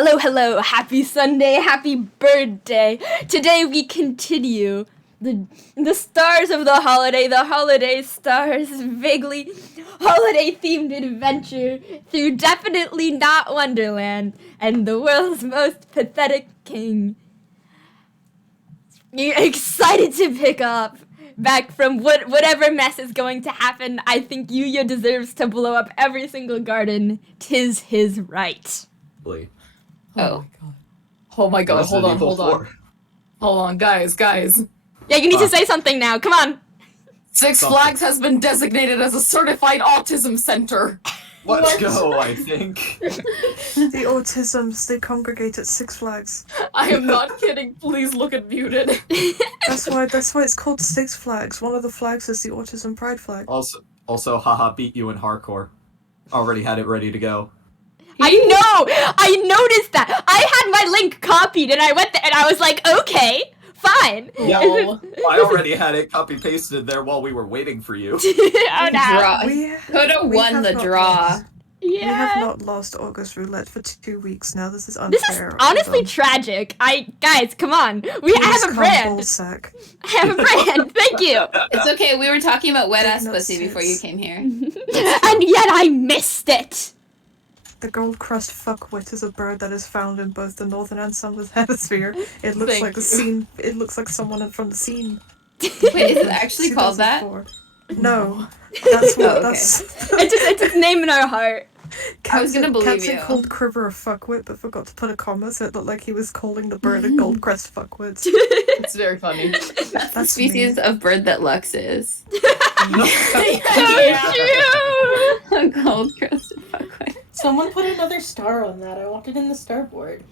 Hello, happy Sunday, happy bird day. Today we continue the stars of the holiday stars, vaguely holiday-themed adventure through definitely not Wonderland and the world's most pathetic king. You're excited to pick up back from whatever mess is going to happen. I think Yuya deserves to blow up every single garden. 'Tis his right. Oh my god, hold on, guys. Yeah, you need to say something now, come on. Six Flags has been designated as a certified autism center. Let's go, I think. The autisms, they congregate at Six Flags. I am not kidding, please look at muted. That's why it's called Six Flags. One of the flags is the autism pride flag. Also, haha, beat you in hardcore. Already had it ready to go. I know! I noticed that! I had my link copied and I went there and I was like, okay, fine. Yeah, I already had it copy-pasted there while we were waiting for you. Oh no. Draw. Could have won the draw. We Yeah. have not lost August Roulette for 2 weeks now. This is unfair. This is honestly tragic. Guys, come on. I have a brand. I have a brand. Thank you. It's okay, we were talking about wet ass Take pussy notes, before you sis. came here. And yet I missed it. The gold crust fuckwit is a bird that is found in both the northern and southern hemisphere. It looks Thank like the you. scene. It looks like someone from the scene. Wait, is it actually called that? 2004. No, that's what. Oh, okay. That's. It's a name in our heart. I was gonna believe Captain you. called Kriber a fuckwit, but forgot to put a comma, so it looked like he was calling the bird a gold crest fuckwit. It's very funny. That's the That's species me. of bird that Lux is. So true. A gold crested fuckwit. Someone put another star on that. I want it in the starboard.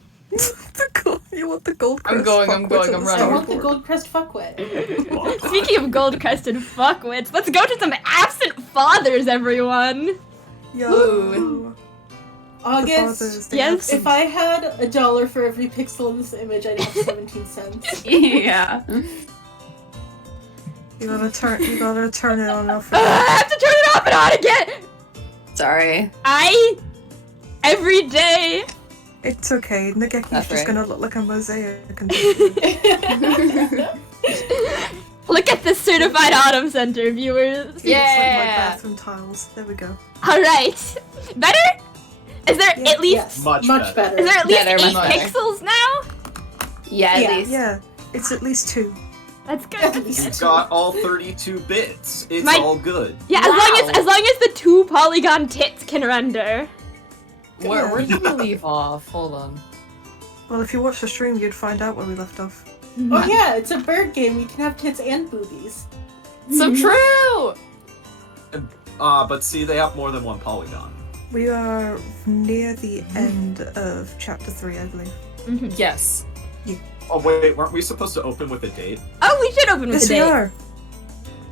You want the gold crest? I'm going, fuckwit I'm on the running. I want the starboard. gold crest fuckwit. Speaking of gold-crested fuckwits, let's go to some absent fathers, everyone. Yo. Ooh. August, fathers, they yes. absent. if I had $1 for every pixel in this image, I'd have 17 cents. Yeah. You gotta turn it on and off. I have to turn it off and on again. Sorry. Every day. It's okay. Nageki's That's just right. gonna look like a mosaic. And Look at this certified autumn center, viewers. It's like my Yeah. bathroom tiles. There we go. All right. Better? Is there Yeah. at least Yes, Much much better. is there at least Better, 8 much better. pixels now? Yeah, at Yeah. least. Yeah, it's at least 2. That's good. You've got all 32 bits. It's My- all good. Yeah, Wow. as long as the 2 polygon tits can render. Where did we leave off? Hold on. Well, if you watch the stream, you'd find out where we left off. Oh yeah, it's a bird game. You can have tits and boobies. So true! But see, they have more than one polygon. We are near the end of chapter 3, I believe. Yes. Oh wait, weren't we supposed to open with a date? Oh, we should open with Yes, a we date. are.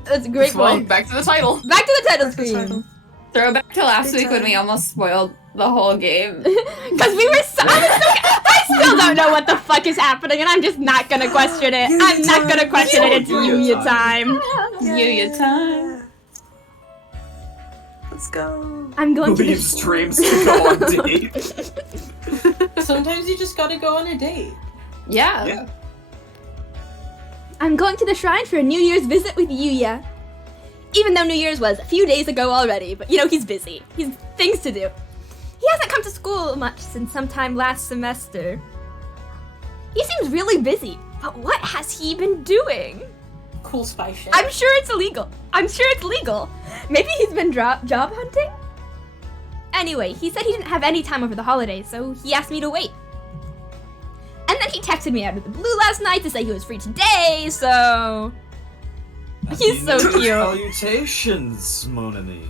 That's a great Well, point. back to the title. Back to the title Back to the screen. title. Throwback to last Good week when we time. almost spoiled the whole game. Because we were I still don't know what the fuck is happening, and I'm just not gonna question it. Yuya I'm not gonna time. question it. It's Yuya Yuya time. Yuya time. Let's go. I'm going to the Leaves dreams to go on dates. Sometimes you just gotta go on a date. Yeah. Yeah. I'm going to the shrine for a New Year's visit with Yuya. Even though New Year's was a few days ago already, but you know, he's busy. He's things to do. He hasn't come to school much since sometime last semester. He seems really busy, but what has he been doing? Cool spy shit. I'm sure it's illegal. Maybe he's been job hunting? Anyway, he said he didn't have any time over the holidays, so he asked me to wait. And then he texted me out of the blue last night to say he was free today, so... He's so Happy New cute. Year Salutations, mon ami.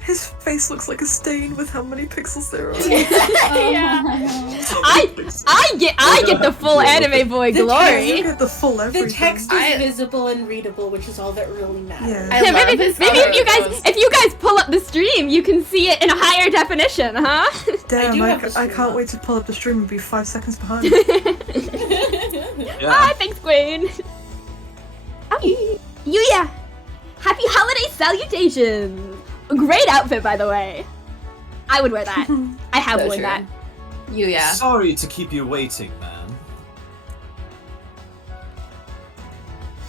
His face looks like a stain with how many pixels there are. Yeah. I get the full anime boy You glory. get the full everything. The text is I- visible and readable, which is all that really matters. Yeah. I Yeah, love maybe his maybe photos. if you guys pull up the stream, you can see it in a higher definition, huh? Damn, do I have the stream can't up. wait to pull up the stream and be 5 seconds behind. Ah, thanks, Gwen. Oh, Yuya, happy holiday salutations. Great outfit, by the way. I would wear that. I have So worn true. that. Yuya. Sorry to keep you waiting, man.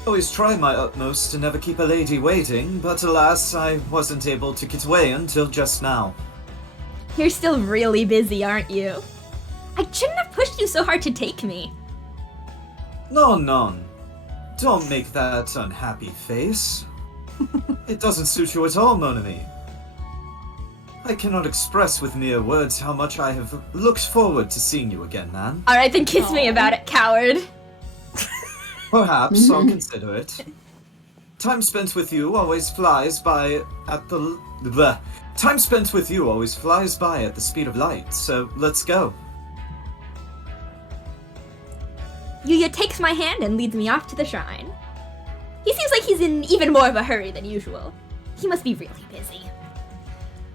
Always try my utmost to never keep a lady waiting, but alas, I wasn't able to get away until just now. You're still really busy, aren't you? I shouldn't have pushed you so hard to take me. No. Don't make that unhappy face. It doesn't suit you at all, mon ami. I cannot express with mere words how much I have looked forward to seeing you again, man. Alright, then kiss me about it, coward. Perhaps I'll consider it. Time spent with you always flies by at the... Bleh. Time spent with you always flies by at the speed of light, so let's go. Yuya takes my hand and leads me off to the shrine. He seems like he's in even more of a hurry than usual. He must be really busy.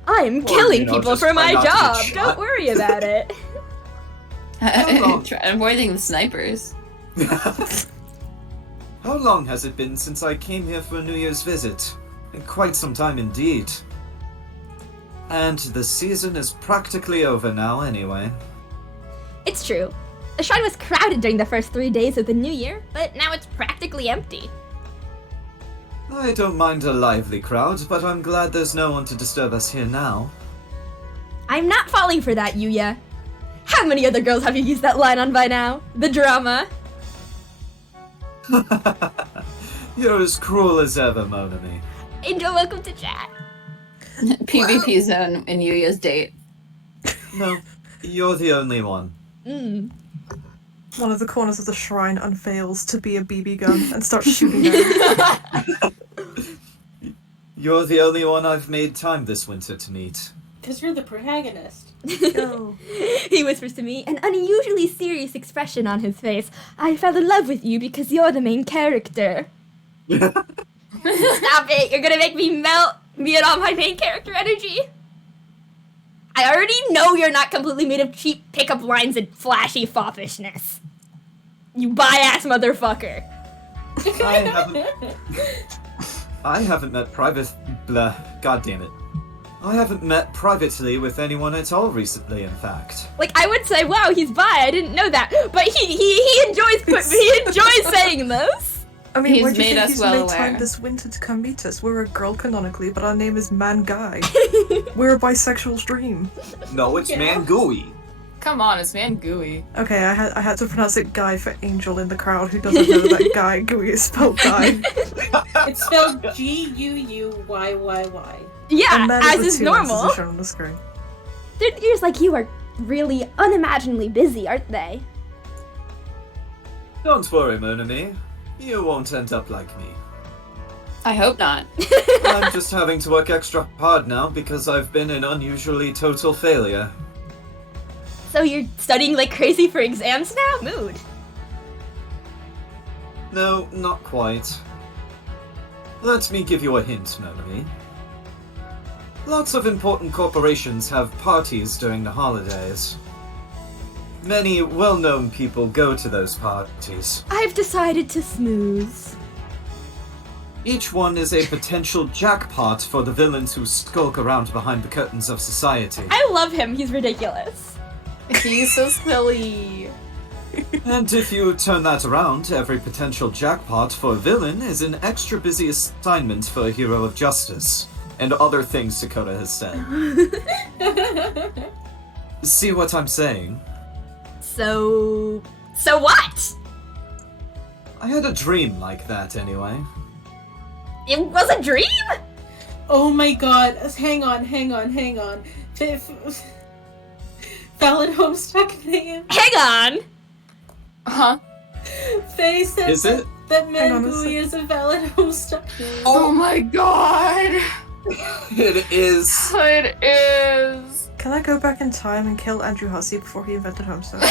I'm Or, killing you know, people just for try my not to get job. shot. Don't worry about it. Try avoiding the snipers. How long has it been since I came here for a New Year's visit? Quite some time indeed. And the season is practically over now anyway. It's true. The shrine was crowded during the first 3 days of the new year, but now it's practically empty. I don't mind a lively crowd, but I'm glad there's no one to disturb us here now. I'm not falling for that, Yuya. How many other girls have you used that line on by now? The drama. You're as cruel as ever, mon ami. Angel, welcome to chat. PvP zone in Yuya's date. No, you're the only one. One of the corners of the shrine unveils to be a BB gun and starts shooting at it. You're the only one I've made time this winter to meet. Because you're the protagonist. Yo. He whispers to me, an unusually serious expression on his face. I fell in love with you because you're the main character. Stop it! You're gonna make me melt me and all my main character energy. I already know you're not completely made of cheap pickup lines and flashy foppishness. You bi-ass motherfucker. I haven't met God damn it. I haven't met privately with anyone at all recently, in fact. Like, I would say, wow, he's bi, I didn't know that. But he enjoys saying those. I mean, He's why do you made think us he's well made time aware. this winter to come meet us? We're a girl canonically, but our name is Man Guy. We're a bisexual stream. No, it's Yeah. Mangooey. Come on, it's man gooey. Okay, I had to pronounce it Guy for Angel in the crowd who doesn't know that Guy Gooey is spelled Guy. It's spelled Guuyy. Yeah, And then as the is two normal. S's are shown on the screen. Third years like you are really unimaginably busy, aren't they? Don't worry, mon ami. You won't end up like me. I hope not. I'm just having to work extra hard now because I've been an unusually total failure. So you're studying like crazy for exams now? Mood. No, not quite. Let me give you a hint, mon ami. Lots of important corporations have parties during the holidays. Many well-known people go to those parties. I've decided to snooze. Each one is a potential jackpot for the villains who skulk around behind the curtains of society. I love him, he's ridiculous. He's so silly. And if you turn that around, every potential jackpot for a villain is an extra busy assignment for a hero of justice. And other things Dakota has said. See what I'm saying? So what? I had a dream like that anyway. It was a dream? Oh my god. Hang on. Valid Homestuck name. Hang on. Huh? Faye said Is it? that Hang on a Mangooey is a valid Homestuck name. Oh my god! It is. It is. Can I go back in time and kill Andrew Hussey before he invented Homestuck?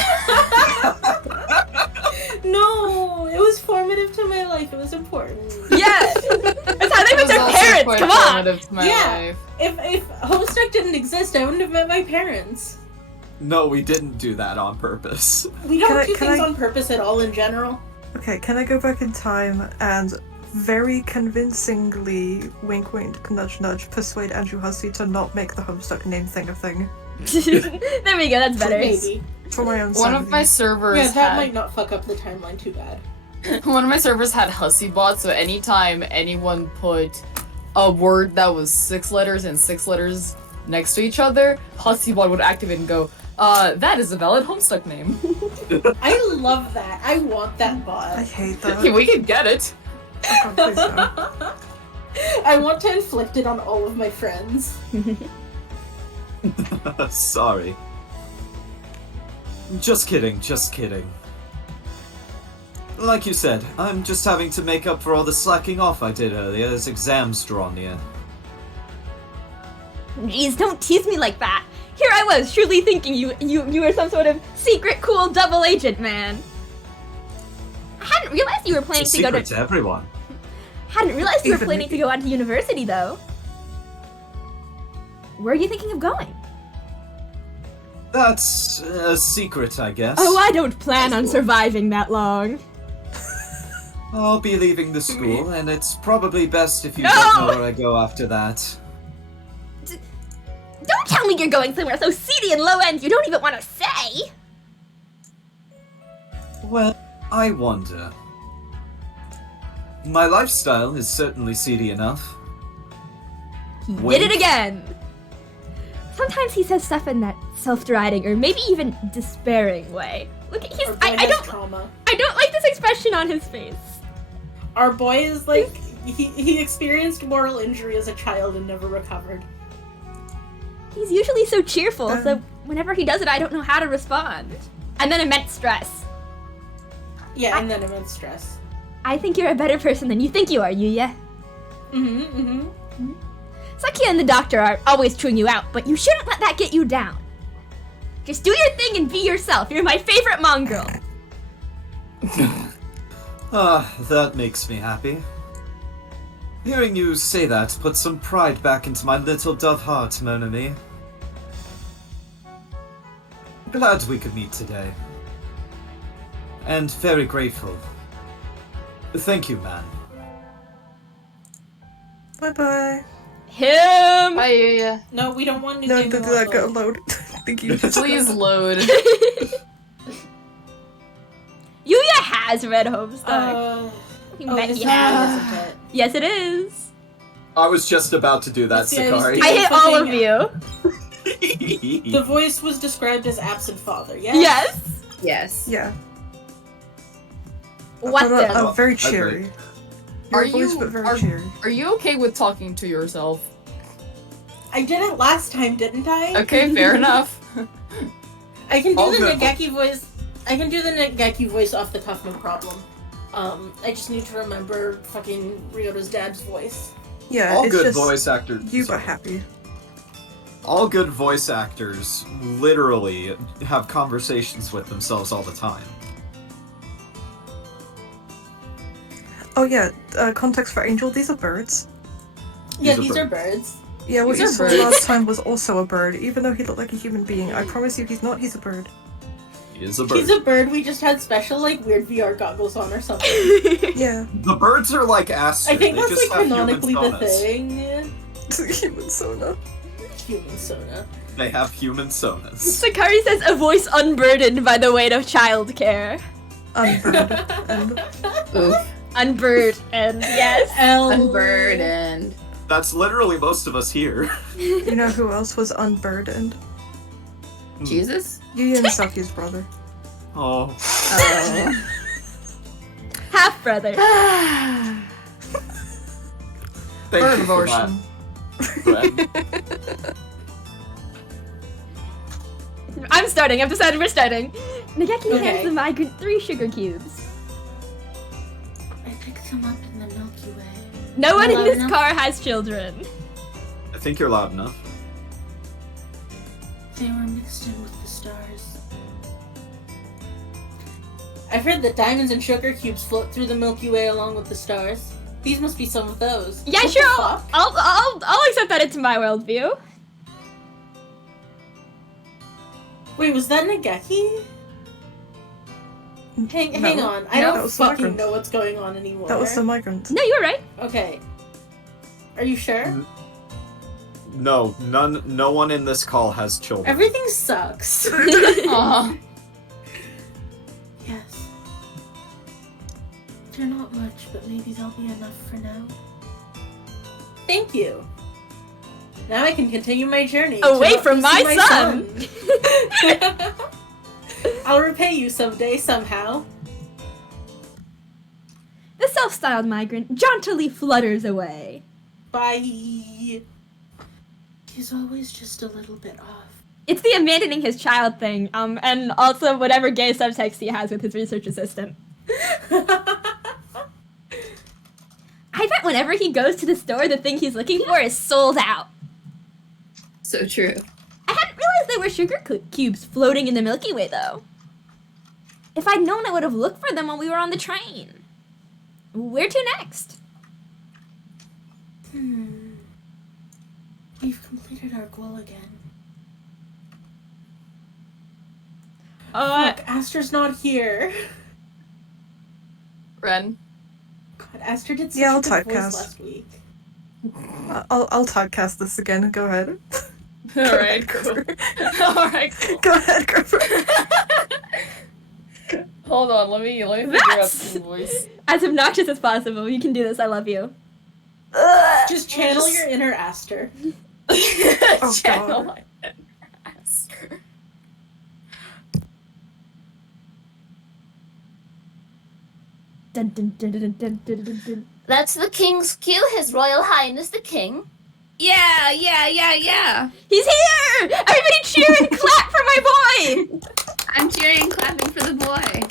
No, it was formative to my life. It was important. Yeah. That's how they met It was their also parents, quite come on. formative to my Yeah. life. If Homestuck didn't exist, I wouldn't have met my parents. No, we didn't do that on purpose. We don't Can do I- things on purpose at all in general. Okay, can I go back in time and very convincingly, wink wink, nudge nudge, persuade Andrew Hussey to not make the Homestuck name thing a thing? There we go, that's better. Maybe. For my own One of sanity. my servers Yeah, that had might not fuck up the timeline too bad. one of my servers had hussy bots, so anytime anyone put a word that was 6 letters and 6 letters next to each other, hussy bot would activate and go, that is a valid Homestuck name. I love that. I want that I bot. hate that. Okay, we can get it. Oh, please no. I want to inflict it on all of my friends. Sorry. Just kidding, just kidding. Like you said, I'm just having to make up for all the slacking off I did earlier as exams draw near. Jeez, don't tease me like that. Here I was, truly thinking you were some sort of secret cool double agent man. I hadn't realized you were planning It's a to go secret to. to everyone. Hadn't realized you were Even planning to me. go on to university though. Where are you thinking of going? That's a secret, I guess. Oh, I don't plan on surviving that long. I'll be leaving the school, and it's probably best if you No! don't know where I go after that. Don't tell me you're going somewhere so seedy and low end you don't even want to say. Well, I wonder. My lifestyle is certainly seedy enough. He Wink. did it again. Sometimes he says stuff in that self-deriding or maybe even despairing way. Look, he's Our boy I has don't trauma. like this expression on his face. Our boy is like he experienced moral injury as a child and never recovered. He's usually so cheerful, so Um. whenever he does it, I don't know how to respond. And then immense stress. Yeah, and then immense stress. I think you're a better person than you think you are, Yuya. Sakia and the doctor are always chewing you out, but you shouldn't let that get you down. Just do your thing and be yourself. You're my favorite mongrel. That makes me happy. Hearing you say that puts some pride back into my little dove heart, Monami. Glad we could meet today. And very grateful. Thank you, man. Bye-bye. Him. Bye, Yuya. No, we don't want to No, do did that got load? Thank you. Please load. Yuya has red Homestuck. You bet this he is has. isn't it? Yes, it is. I was just about to do that, Let's see, I was Sakari. I hate all of Fucking- you. The voice was described as absent father, yeah? Yes. Yes. Yeah. What But, the? very I cheery. Are Your voice, you- but very are- cheery. Are you okay with talking to yourself? I did it last time, didn't I? Okay, fair enough. I can do All the good. Nageki voice. I can do the Nageki voice off the cuff, no problem. I just need to remember fucking Ryota's dad's voice. Yeah, All it's good just voice actors. you sorry. but happy. All good voice actors literally have conversations with themselves all the time. Oh yeah, context for Angel, these are birds. Yeah, These these are are birds. Yeah, what These you are saw birds. last time was also a bird, even though he looked like a human being. I promise you he's not, he's a bird. He is a bird. He's a bird. We just had special like weird VR goggles on or something. Yeah. The birds are like Aster. I think they that's just like have human canonically the sonas. thing. Human Sona. Human Sona. They have human sonas. Sakari says a voice unburdened by the weight of childcare. Unbird. And Oof. Unburdened, yes. Unburdened. That's literally most of us here. you know who else was unburdened? Jesus? Yuya and Saki's brother. Oh. Oh. Half brother. Thank Bird you for abortion. that, Brett. I'm starting. I've decided we're starting. Nageki Okay. hands the migrant 3 sugar cubes. I picked them up in the Milky Way. No one in Loud this enough? car has children. I think you're loud enough. They were mixed in with the stars. I've heard that diamonds and sugar cubes float through the Milky Way along with the stars. These must be some of those. Yeah, What sure. the fuck? I'll accept that into my worldview. Wait, was that Nageki? Hang No. on. I No, that don't was the fucking migrant. know what's going on anymore. That was the migrant. No, you were right. Okay. Are you sure? No, no one in this call has children. Everything sucks. Aw. Yes. They're not much, but maybe they'll be enough for now. Thank you. Now I can continue my journey. Away to from see my son! son. I'll repay you someday, somehow. The self-styled migrant jauntily flutters away. Bye. He's always just a little bit off. It's the abandoning his child thing, and also whatever gay subtext he has with his research assistant. I bet whenever he goes to the store, the thing he's looking for is sold out. So true. I hadn't realized there were sugar cubes floating in the Milky Way, though. If I'd known, I would have looked for them while we were on the train. Where to next? We've completed our goal again. Look, Aster's not here. Ren. God, Aster did such Yeah, I'll a good voice typecast. last week. I'll typecast this again. Go ahead. Alright, cool. Alright, cool. Go ahead, Grover. Hold on, let me figure out That's- the voice. As obnoxious as possible. You can do this. I love you. Just channel your inner Aster. Channel God. my Aster. Dun, dun, dun, dun, dun, dun, dun, dun. That's the king's cue, His Royal Highness the King. Yeah. He's here! Everybody cheer and clap for my boy! I'm cheering and clapping for the boy.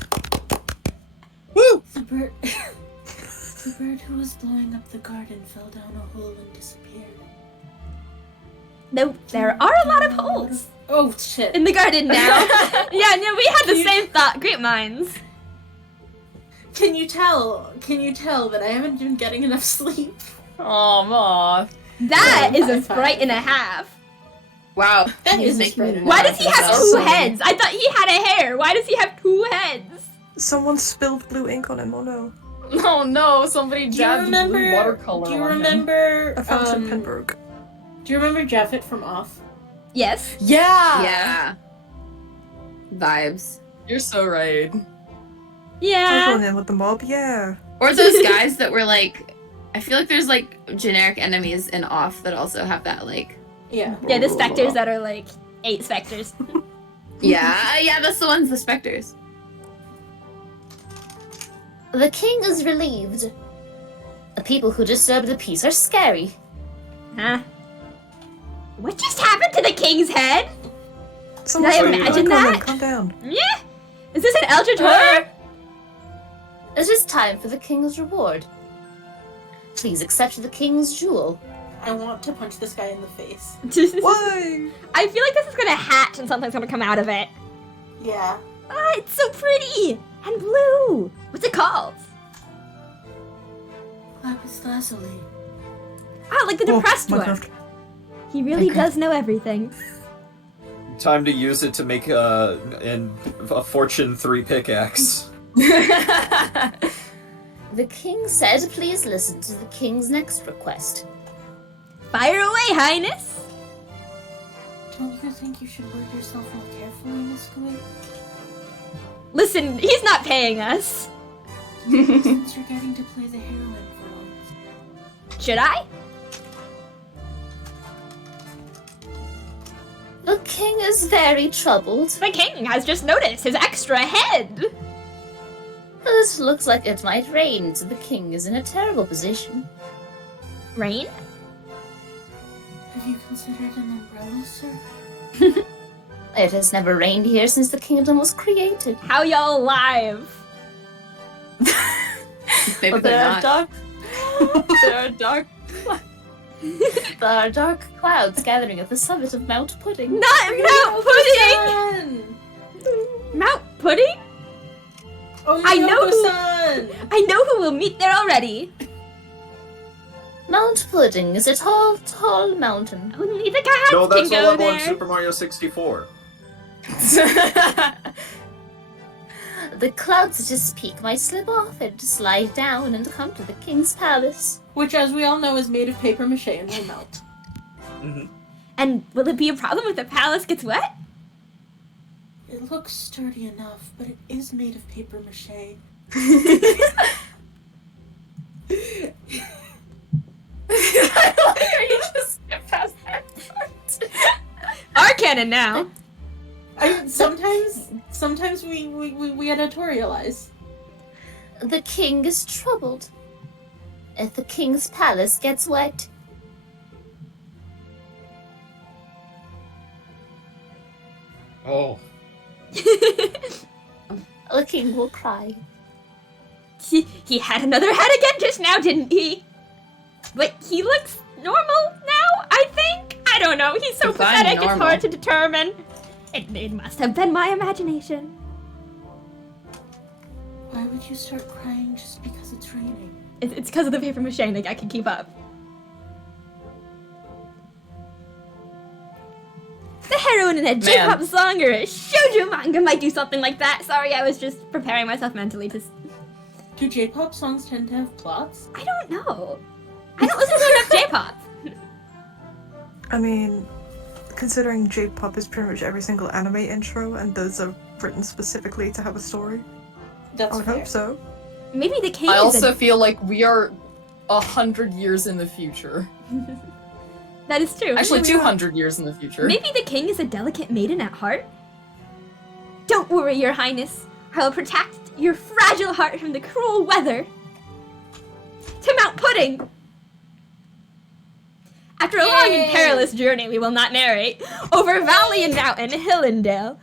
The bird... the bird who was blowing up the garden fell down a hole and disappeared. No, there are a lot of holes Oh, shit. in the garden now. Yeah, no, we had the same thought. Great minds. Can you tell that I haven't been getting enough sleep? Aw, Ma. That Yeah, is a high sprite five. and a half. Wow. That He's is a making spreader. me Why laugh does he have about two something. heads? I thought he had a hair. Why does he have two heads? Someone spilled blue ink on him. Oh no. Oh no, somebody Do you jabbed blue remember? watercolor Do you on him. remember? I found some pen broke. Do you remember Jaffet from Off? Yes. Yeah! Yeah. Vibes. You're so right. I was Yeah. going in with the mob. Yeah. Or those guys that were like, I feel like there's like generic enemies in Off that also have that like. Yeah. Yeah, the specters that are like 8 specters. Yeah, that's the ones, the specters. The king is relieved. The people who disturb the peace are scary. Huh? What just happened to the king's head? Someone I spilled imagine blue ink on that? him. Calm down. Yeah. Is this an Eldritch horror? It is time for the king's reward. Please accept the king's jewel. I want to punch this guy in the face. Why? I feel like this is gonna hatch and something's gonna come out of it. Yeah. Ah, it's so pretty and blue. What's it called? Lapis lazuli. Ah, like the depressed one. Minecraft. He really Okay. does know everything. Time to use it to make a Fortune 3 pickaxe. The king said, please listen to the king's next request. Fire away, Highness. Don't you think you should word yourself more carefully, Miss Gawain? Listen, he's not paying us. Since you're getting to play the heroine for once. Should I? The king is very troubled. The king has just noticed his extra head. It looks like it might rain, so the king is in a terrible position. Rain? Have you considered an umbrella, sir? It has never rained here since the kingdom was created. How y'all alive? Maybe But they're there are not. dark, There are dark. there are dark clouds gathering at the summit of Mount Pudding. Not Mount Pudding! Pudding! Mount Pudding? Oh, I know who- Son! I know who will meet there already. Mount Pudding is a tall, tall mountain. Only the gods No, can that's go all I there. want Super Mario 64. The clouds at its peak might slip off and slide down and come to the king's palace. Which, as we all know, is made of paper mache and will melt. Mhm. And will it be a problem if the palace gets wet? It looks sturdy enough, but it is made of paper mache. You just skip past that part. Our canon now. Sometimes we editorialize. The king is troubled. If the king's palace gets wet, Oh. the king will cry. He had another head again just now, didn't he? But he looks normal now, I think? I don't know, he's so Define pathetic, it's normal. hard to determine. It must have been my imagination. Why would you start crying just because it's raining? It's because of the paper mache, like I can keep up. The heroine in a J-pop song or a shoujo manga might do something like that. Sorry, I was just preparing myself mentally to... Do J-pop songs tend to have plots? I don't know. I don't listen to enough J-pop. I mean, considering J-pop is pretty much every single anime intro, and those are written specifically to have a story, That's I would fair. hope so. Maybe the king I is also feel like we are 100 years in the future. That is true. Actually, Maybe we are. 200 years in the future. Maybe the king is a delicate maiden at heart? Don't worry, your highness. I will protect your fragile heart from the cruel weather. To Mount Pudding! After a long and perilous journey we will not narrate, over valley and mountain, hill and dale,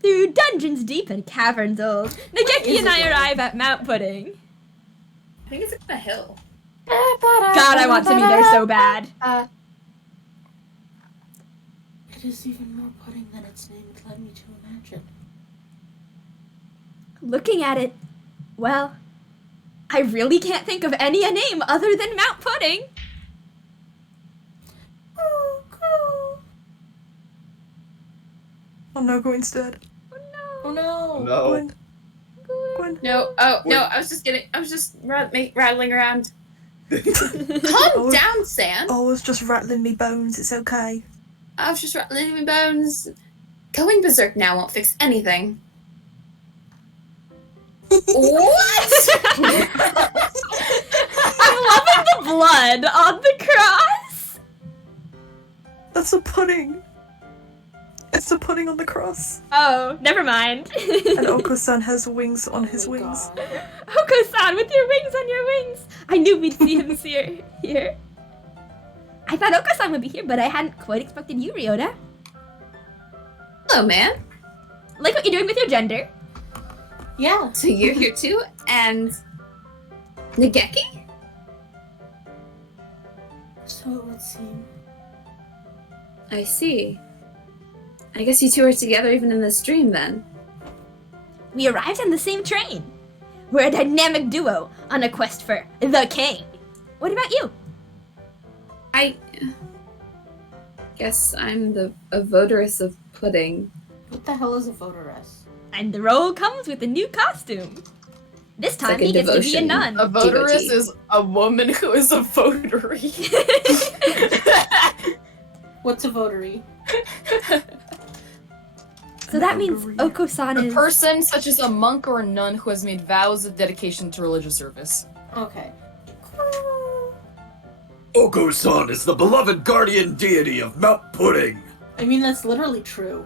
through dungeons deep and caverns old, Nageki and I arrive at Mount Pudding. I think it's a hill. God, I want to be there so bad. It is even more pudding than its name would led me to imagine. Looking at it, well, I really can't think of any a name other than Mount Pudding. Oh no, Gawain's dead. Oh no! No. Gwen. Gwen. No, I was just rattling around. Calm Oh. down, Sam. Oh, I was just rattling me bones, it's okay. I was just rattling my bones. Going berserk now won't fix anything. What? I'm loving the blood on the cross. That's a pudding. It's the pudding on the cross. Oh, never mind. And Oko-san has wings on his Oh my wings. God. Oko-san, with your wings on your wings. I knew we'd see him here. I thought Oko-san would be here, but I hadn't quite expected you, Ryota. Hello, man. Like what you're doing with your gender. Yeah. So you're here too, and Nageki? So it would seem. I see. I guess you two are together even in this dream, then. We arrived on the same train. We're a dynamic duo on a quest for the king. What about you? I guess I'm a votaress of pudding. What the hell is a votaress? And the role comes with a new costume. This time like a he gets to be a devotion. nun. A votaress devotee. is a woman who is a votary. What's a votary? So that means Oko-san A is... person such as a monk or a nun who has made vows of dedication to religious service. Okay. Oko-san is the beloved guardian deity of Mount Pudding. I mean, that's literally true.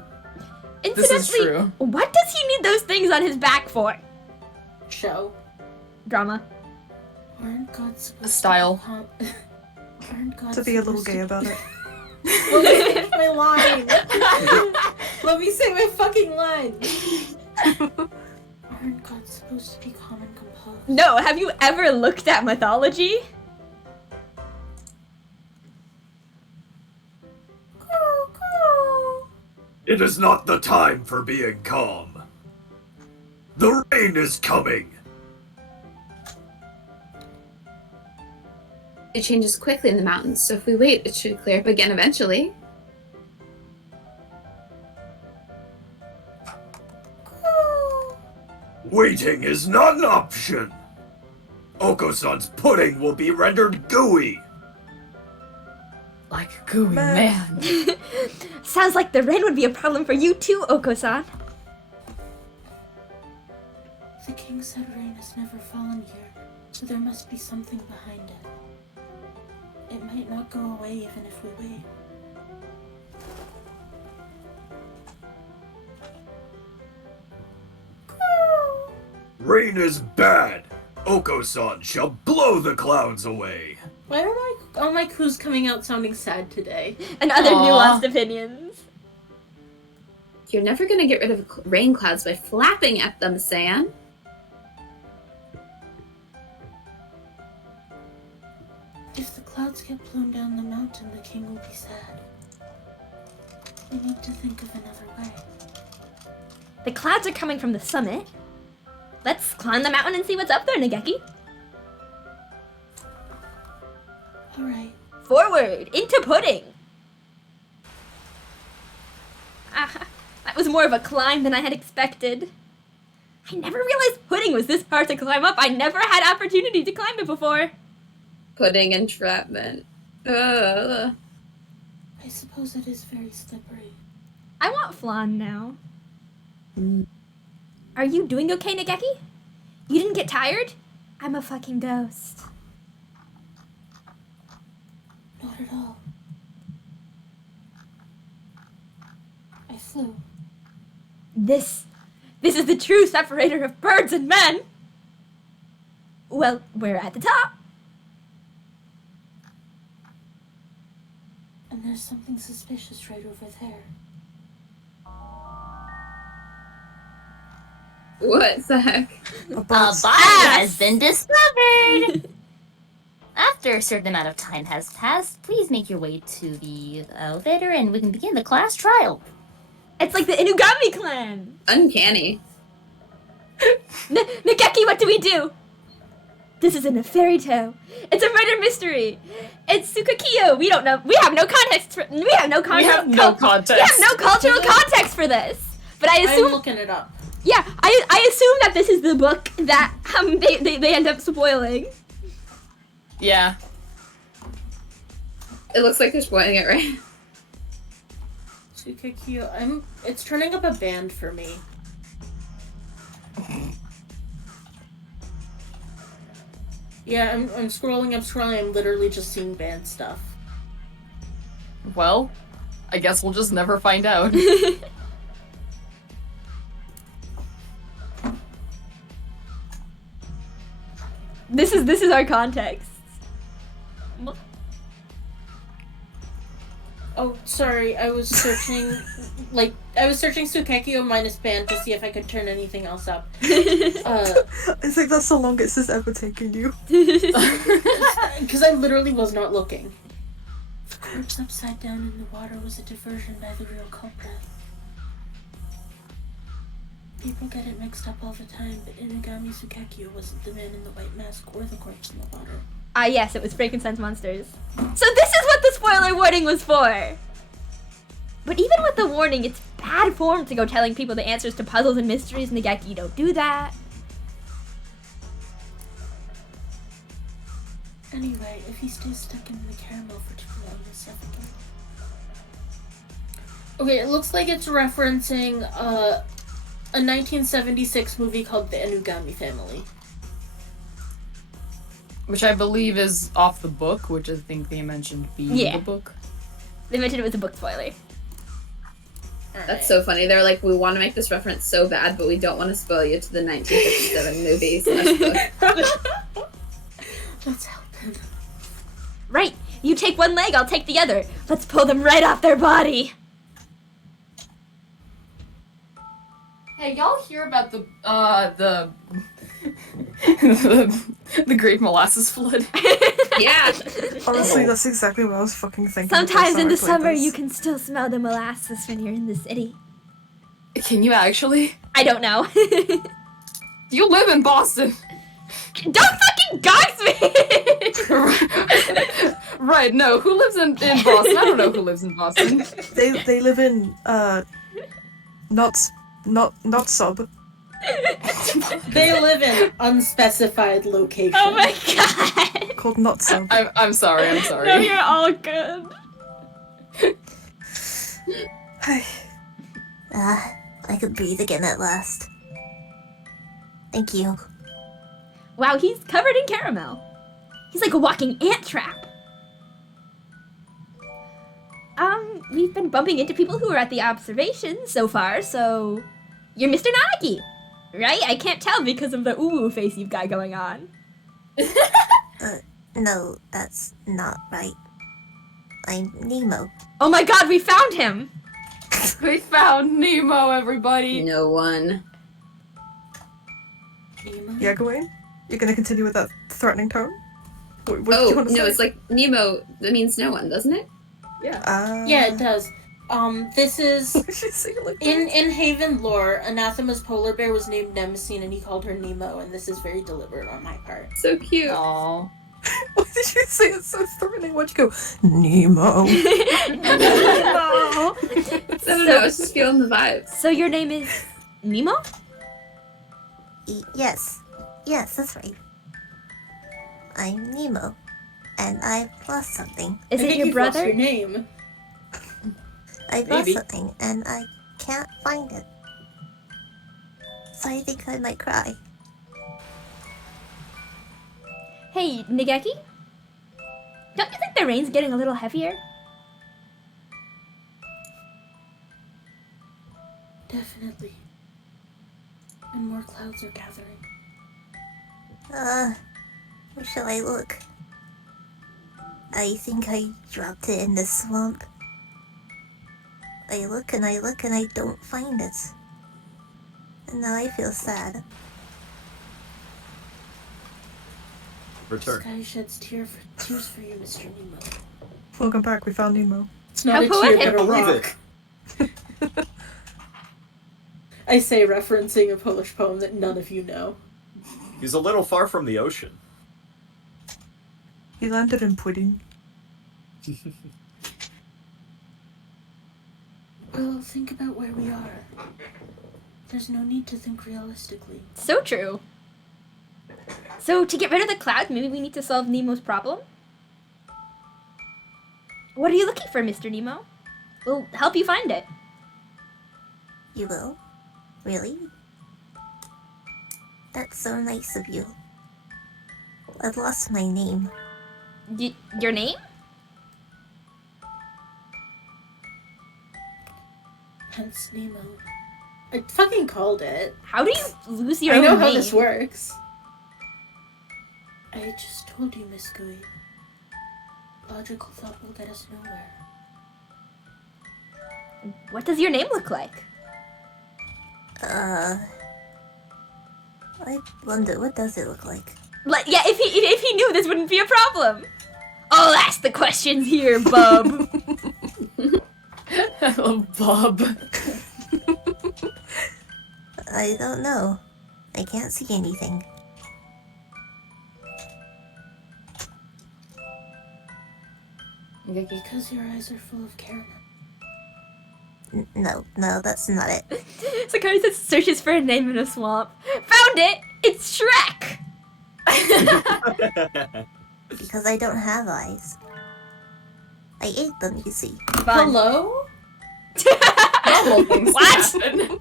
This is Incidentally, true. what does he need those things on his back for? Show. Drama. Aren't gods supposed A style. to Aren't gods To be a little supposed gay about it. Let me finish my line. Let me say my fucking line. Aren't gods supposed to be calm and composed? No, have you ever looked at mythology? It is not the time for being calm. The rain is coming. It changes quickly in the mountains, so if we wait, it should clear up again eventually. Waiting is not an option. Oko-san's pudding will be rendered gooey. Like a gooey man. Sounds like the rain would be a problem for you too, Oko-san. The king said rain has never fallen here, so there must be something behind it. It might not go away even if we wait. Rain is bad. Oko-san shall blow the clouds away. Why are all my clues coming out sounding sad today? And other Aw. nuanced opinions. You're never gonna get rid of rain clouds by flapping at them, San. If the clouds get blown down the mountain, the king will be sad. We need to think of another way. The clouds are coming from the summit. Let's climb the mountain and see what's up there, Nageki. Alright. Forward, into pudding. Ah, that was more of a climb than I had expected. I never realized pudding was this hard to climb up. I never had opportunity to climb it before. Pudding entrapment. Ugh. I suppose it is very slippery. I want flan now. Are you doing okay, Nageki? You didn't get tired? I'm a fucking ghost. Not at all. I flew. This is the true separator of birds and men. Well, we're at the top. And there's something suspicious right over there. What the heck? A A bus. body Ass. has been discovered! After a certain amount of time has passed, please make your way to the elevator and we can begin the class trial. It's like the Inugami clan. Uncanny. Nageki, what do we do? This isn't a fairy tale. It's a murder mystery. It's Sukakiyo. We don't know. We have no context. We have no context. We have no context. We have no cultural context for this. But I I'm assume. looking it up. Yeah, I assume that this is the book that they end up spoiling. Yeah. It looks like they're spoiling it, right? Tsukakyo, it's turning up a band for me. Yeah, I'm scrolling, I'm literally just seeing band stuff. Well, I guess we'll just never find out. This is our context. Oh, sorry, I was searching, I was searching Tsukakyo minus band to see if I could turn anything else up. It's like that's the longest it's ever taken you. Because I literally was not looking. The corpse upside down in the water was a diversion by the real culprit. People get it mixed up all the time, but Inugami Tsukakyo wasn't the man in the white mask or the corpse in the water. Ah, yes, it was Frankenstein's monsters. So this is what the spoiler warning was for. But even with the warning, it's bad form to go telling people the answers to puzzles and mysteries. Nageki, don't do that. Anyway, if he stays stuck in the caramel for too long, he'll suffocate. Okay, it looks like it's referencing a 1976 movie called The Inugami Family. Which I believe is off the book, which I think they mentioned being Yeah. the book. They mentioned it was a book spoiler. That's so funny. They're like, we want to make this reference so bad, but we don't want to spoil you to the 1957 movie. Let's help him. Right, you take one leg, I'll take the other. Let's pull them right off their body. Hey, y'all hear about the the Great Molasses Flood? Yeah. Honestly, that's exactly what I was fucking thinking. Sometimes in the last time I summer played you this. can still smell the molasses when you're in the city. Can you actually? I don't know. You live in Boston. Don't fucking dox me! Right, no, who lives in Boston? I don't know who lives in Boston. They live in not sub. They live in unspecified location. Oh my god! Called not sub. I'm sorry, I'm sorry. No, you're all good. I could breathe again at last. Thank you. Wow, he's covered in caramel. He's like a walking ant trap. We've been bumping into people who are at the observation so far, so... You're Mr. Nagi, right? I can't tell because of the ooh face you've got going on. No, that's not right. I'm Nemo. Oh my god, we found him! We found Nemo, everybody. No one. Nemo? Yeah, Gawain? You're gonna continue with that threatening tone? What do Oh, you want to say? no, it's like Nemo, that means no one, doesn't it? Yeah, it does. This is Why did she say it like that? in Haven lore. Anathema's polar bear was named Nemesine, and he called her Nemo, and this is very deliberate on my part. So cute. Aww. Why did you say it so threatening? Why'd you go, Nemo? I don't know, I was just feeling the vibes. So your name is Nemo? Yes. Yes, that's right. I'm Nemo. And I've lost something. Is I it think your you've lost brother? your name. I've lost Maybe. something, and I can't find it. So I think I might cry. Hey, Nigeki? Don't you think the rain's getting a little heavier? Definitely. And more clouds are gathering. Where shall I look? I think I dropped it in the swamp. I look and I look and I don't find it. And now I feel sad. Return. Sky sheds tears for you, Mr. Nemo. Welcome back, we found Nemo. It's not How a poetic. tear, but a Believe rock. it. I say, referencing a Polish poem that none of you know. He's a little far from the ocean. He landed in pudding. Well, think about where we are. There's no need to think realistically. So true. So to get rid of the clouds, maybe we need to solve Nemo's problem? What are you looking for, Mr. Nemo? We'll help you find it. You will? Really? That's so nice of you. I've lost my name. Your name? Hence Nemo. I fucking called it. How do you lose your I own know name? how this works. I just told you, Miss Gooey. Logical thought will get us nowhere. What does your name look like? I wonder, what does it look like? Yeah, if he knew, this wouldn't be a problem. I'll ask the questions here, bub. I love Bob. I don't know. I can't see anything. Because your eyes are full of caramel. No, that's not it. Sakari says searches for a name in a swamp. Found it! It's Shrek! Because I don't have eyes. I ate them, you see. Fun. Hello? Normal things What? happen.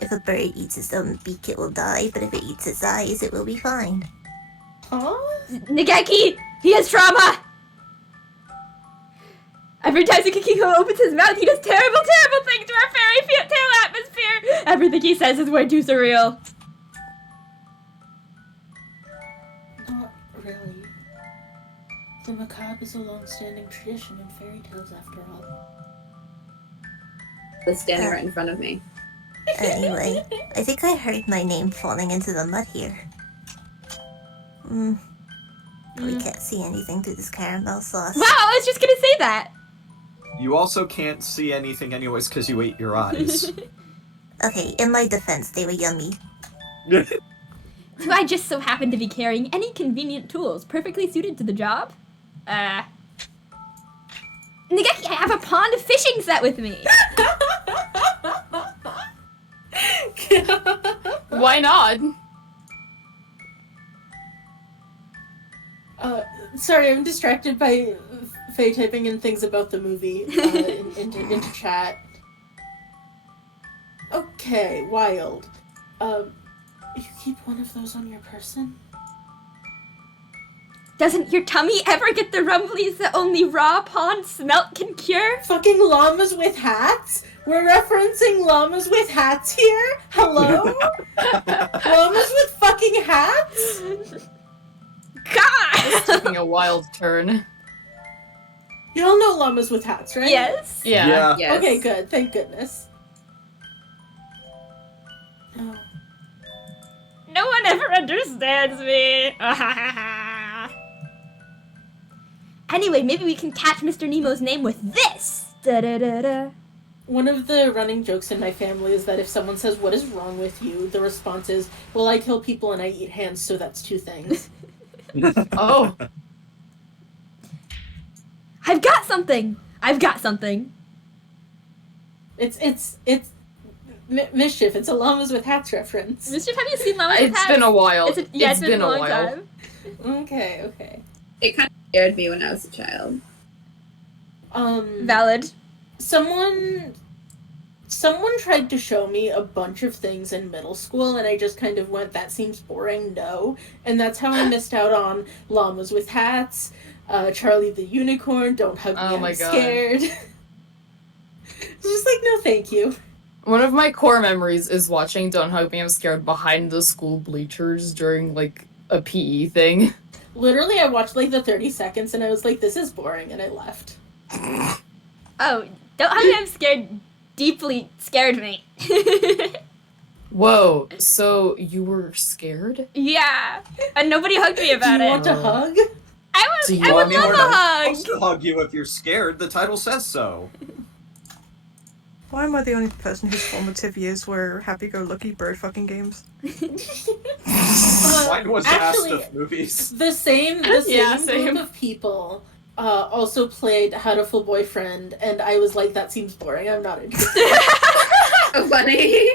If a bird eats its own beak, it will die, but if it eats its eyes, it will be fine. Huh? Nigeki! He has trauma! Every time Sakiko opens his mouth, he does terrible, terrible things to our fairy tale atmosphere! Everything he says is way too surreal. Not really. The macabre is a long-standing tradition in fairy tales, after all. It's standing right in front of me. Anyway, I think I heard my name falling into the mud here. We can't see anything through this caramel sauce. Wow, I was just gonna say that! You also can't see anything anyways because you ate your eyes. Okay, in my defense, they were yummy. Do I just so happen to be carrying any convenient tools perfectly suited to the job? Nigeki, I have a pond fishing set with me! Why not? Sorry, I'm distracted by Faye typing in things about the movie into chat. Okay, wild. You keep one of those on your person? Doesn't your tummy ever get the rumblies that only raw pond smelt can cure? Fucking llamas with hats? We're referencing llamas with hats here? Hello? Llamas with fucking hats? God! Taking a wild turn. You all know llamas with hats, right? Yes. Yeah. Yes. Okay, good. Thank goodness. No. No one ever understands me. Anyway, maybe we can catch Mr. Nemo's name with this. Da-da-da-da. One of the running jokes in my family is that if someone says, "What is wrong with you?" the response is, "Well, I kill people and I eat hands, so that's two things." Oh. I've got something. It's mischief. It's a llamas with hats reference. Mischief, have you seen Llamas with It's Hats? been a while. It's been a long while. time. Okay. It kind of scared me when I was a child. Valid. Someone tried to show me a bunch of things in middle school, and I just kind of went, "That seems boring, no." And that's how I missed out on Llamas with Hats, Charlie the Unicorn, Don't Hug Me, Oh my I'm God. Scared. It's just like, no thank you. One of my core memories is watching Don't Hug Me, I'm Scared behind the school bleachers during, like, a PE thing. Literally, I watched like the 30 seconds, and I was like, this is boring, and I left. Oh, Don't Hug Me, I'm Scared deeply scared me. Whoa, so you were scared? Yeah, and nobody hugged me about Do you it. want to hug? I Do you would want love more a than- hug. supposed to hug you if you're scared. The title says so. Why am I the only person whose formative years were happy-go-lucky bird-fucking games? Mine was Actually, Astaf movies. The same Yeah, same. group of people also played Hatoful Boyfriend, and I was like, that seems boring, I'm not interested. So funny.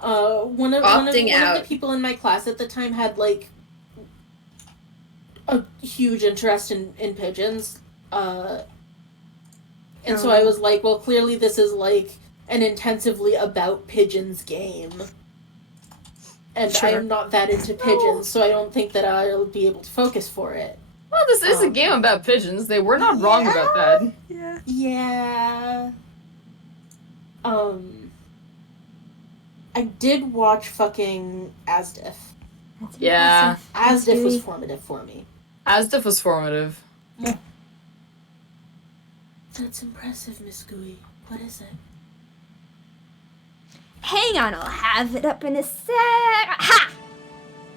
One of the people in my class at the time had like a huge interest in pigeons. And so I was like, well, clearly this is like an intensively about pigeons game. And I am not that into pigeons, so I don't think that I'll be able to focus for it. Well, this is a game about pigeons. They were not wrong about that. Yeah. Yeah. I did watch fucking Asdif. Yeah. Asdif was formative for me. Asdif was formative. That's impressive, Miss Gooey. What is it? Hang on, I'll have it up in a sec. Ha!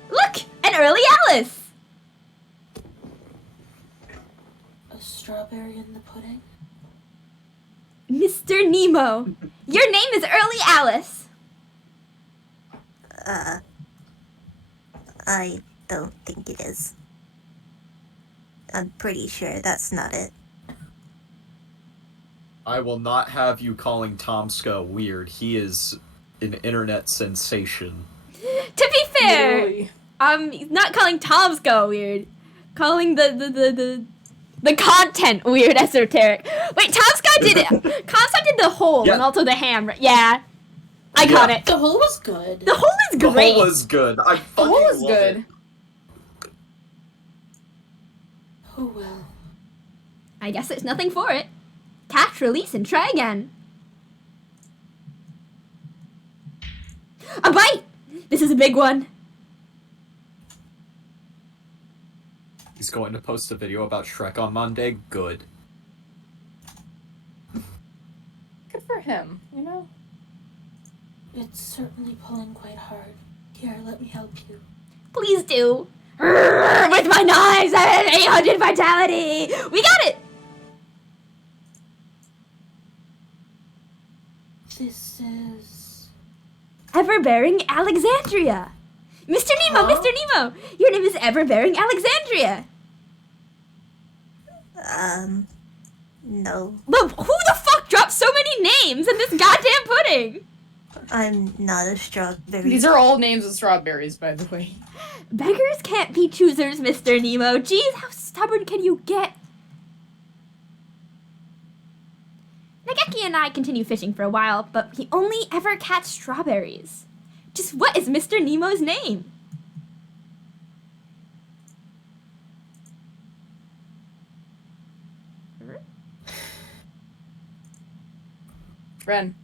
Look, an early Alice. A strawberry in the pudding? Mr. Nemo, your name is Early Alice. I don't think it is. I'm pretty sure that's not it. I will not have you calling Tomska weird. He is an internet sensation. To be fair, Literally. not calling Tom's Go weird, calling the content weird esoteric. Wait, Tomska did it. Tomska did the hole Yeah. and also the ham. Yeah, I got it. The hole was good. The hole is The great. whole is good. I The fucking whole is love good. it. Oh well. I guess there's nothing for it. Catch, release, and try again. A bite! This is a big one. He's going to post a video about Shrek on Monday. Good. Good for him, you know? It's certainly pulling quite hard. Here, let me help you. Please do. With my knives, I have 800 vitality. We got it. This is... Ever-bearing Alexandria. Mr. Nemo, Huh? Mr. Nemo, your name is Ever-bearing Alexandria. No. But who the fuck dropped so many names in this goddamn pudding? I'm not a strawberry. These are all names of strawberries, by the way. Beggars can't be choosers, Mr. Nemo. Jeez, how stubborn can you get? Nageki and I continue fishing for a while, but we only ever catch strawberries. Just what is Mr. Nemo's name? Ren.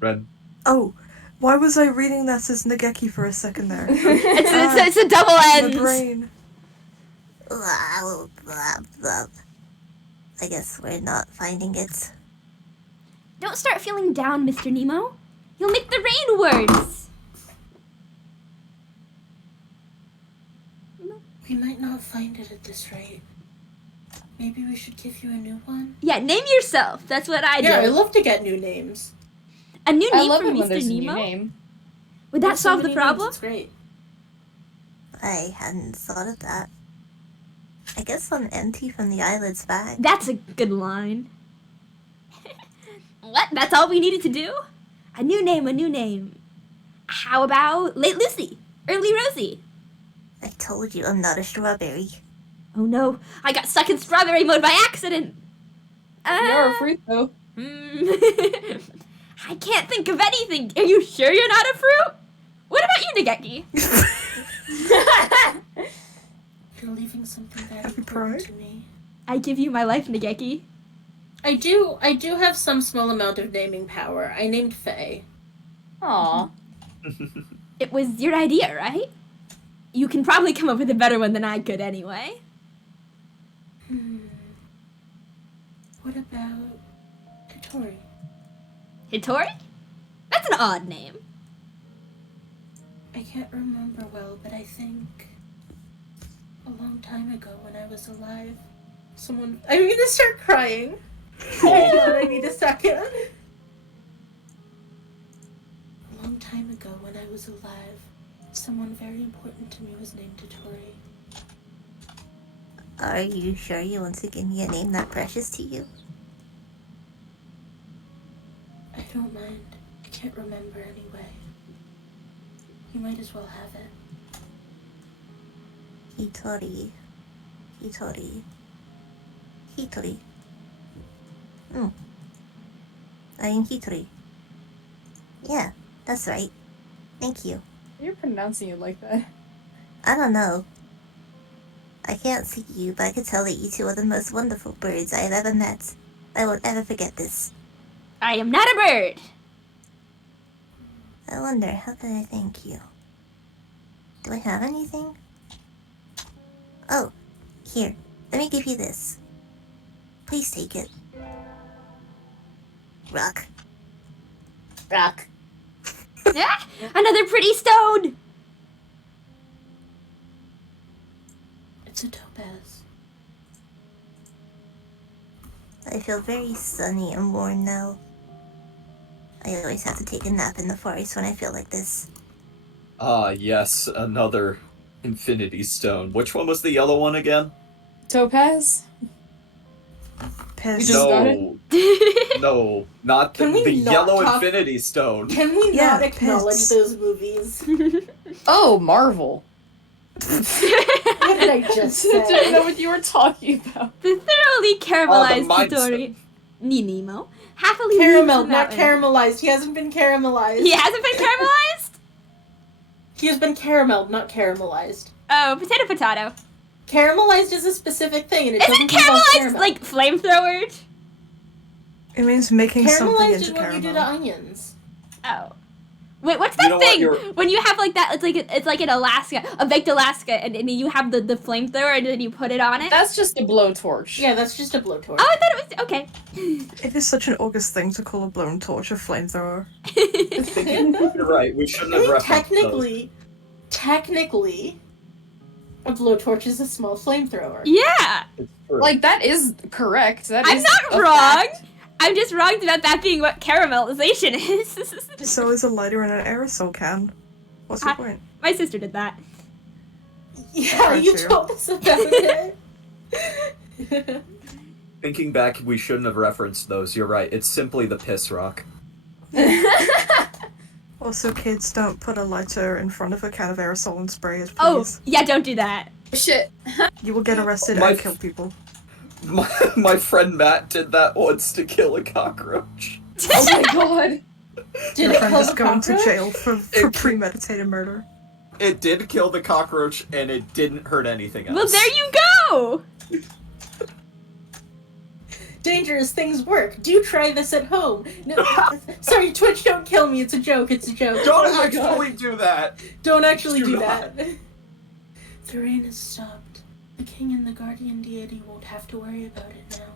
Red. Oh, why was I reading that as Nageki for a second there? It's a double My N. brain. Blah, blah, blah. I guess we're not finding it. Don't start feeling down, Mr. Nemo. You'll make the rain worse. We might not find it at this rate. Maybe we should give you a new one? Yeah, name yourself. That's what I Yeah, I did. love to get new names. A new I name love for it when Mr. there's a new Nemo? name. Would that There's so solve the many names, problem? It's great. I hadn't thought of that. I guess I'm empty from the eyelids back. That's a good line. What? That's all we needed to do? A new name, a new name. How about Late Lucy? Early Rosie? I told you I'm not a strawberry. Oh no, I got stuck in strawberry mode by accident. You're a fruit though. I can't think of anything. Are you sure you're not a fruit? What about you, Nageki? You're leaving something very Happy important Pride? to me. I give you my life, Nageki. I do have some small amount of naming power. I named Faye. Aw. It was your idea, right? You can probably come up with a better one than I could anyway. What about Hitori? Hitori? That's an odd name. I can't remember well, but I think a long time ago when I was alive, someone... I'm gonna start crying. Hang on, I need a second. A long time ago when I was alive, someone very important to me was named Hitori. Are you sure you want to give me a name that precious to you? I don't mind. I can't remember anyway. You might as well have it. Hitori. Hitori. Hitori. I am Hitori. Yeah, that's right. Thank you. You're pronouncing it like that. I don't know. I can't see you, but I can tell that you two are the most wonderful birds I have ever met. I won't ever forget this. I am not a bird. I wonder, how can I thank you? Do I have anything? Oh, here. Let me give you this. Please take it. Rock. Rock. Ah, another pretty stone. It's a topaz. I feel very sunny and warm now. I always have to take a nap in the forest when I feel like this. Ah, yes, another infinity stone. Which one was the yellow one again? Topaz? Piss. just got No. No, not the, Can we the not yellow talk- infinity stone. Can we Yeah, not acknowledge piss. those movies? Oh, Marvel. What did I just I didn't know say? what you were talking about. The thoroughly caramelized Mind Hitori. Nemo. Happily Caramel, leaves the not mountain. caramelized. He hasn't been caramelized. He hasn't been caramelized? He has been caramelled, not caramelized. Oh, potato. Caramelized is a specific thing, and it Isn't doesn't involve caramelized caramel. like flamethrower? It means making something Caramelized into is what you do to caramel. onions. Oh. Wait, what's You that know what, thing? you're- When you have like that, it's like in Alaska, a baked Alaska, and you have the flamethrower, and then you put it on it. That's just a blowtorch. Yeah, that's just a blowtorch. Oh, I thought it was okay. It is such an August thing to call a blown torch a flamethrower. You're right, we shouldn't I have mean, referenced technically, a blowtorch is a small flamethrower. Yeah, those. It's true. Like, that is correct. That I'm is not a wrong. fact. I'm just wrong about that being what caramelization is. So is a lighter in an aerosol can. What's the point? My sister did that. Yeah, Right, you too. told us about it. Thinking back, we shouldn't have referenced those. You're right, it's simply the piss rock. Also, kids, don't put a lighter in front of a can of aerosol and spray it, Oh, please. yeah, don't do that. Shit. You will get arrested My and f- kill people. My friend Matt did that once to kill a cockroach. Oh my god. Did Your it friend kill is the going to cockroach? jail for premeditated murder. It did kill the cockroach, and it didn't hurt anything else. Well, there you go! Dangerous things work. Do try this at home. No, sorry, Twitch, don't kill me. It's a joke. It's a joke. Don't Oh my God. actually do that. Don't actually Do do not. that. The rain has stopped. The king and the guardian deity won't have to worry about it now.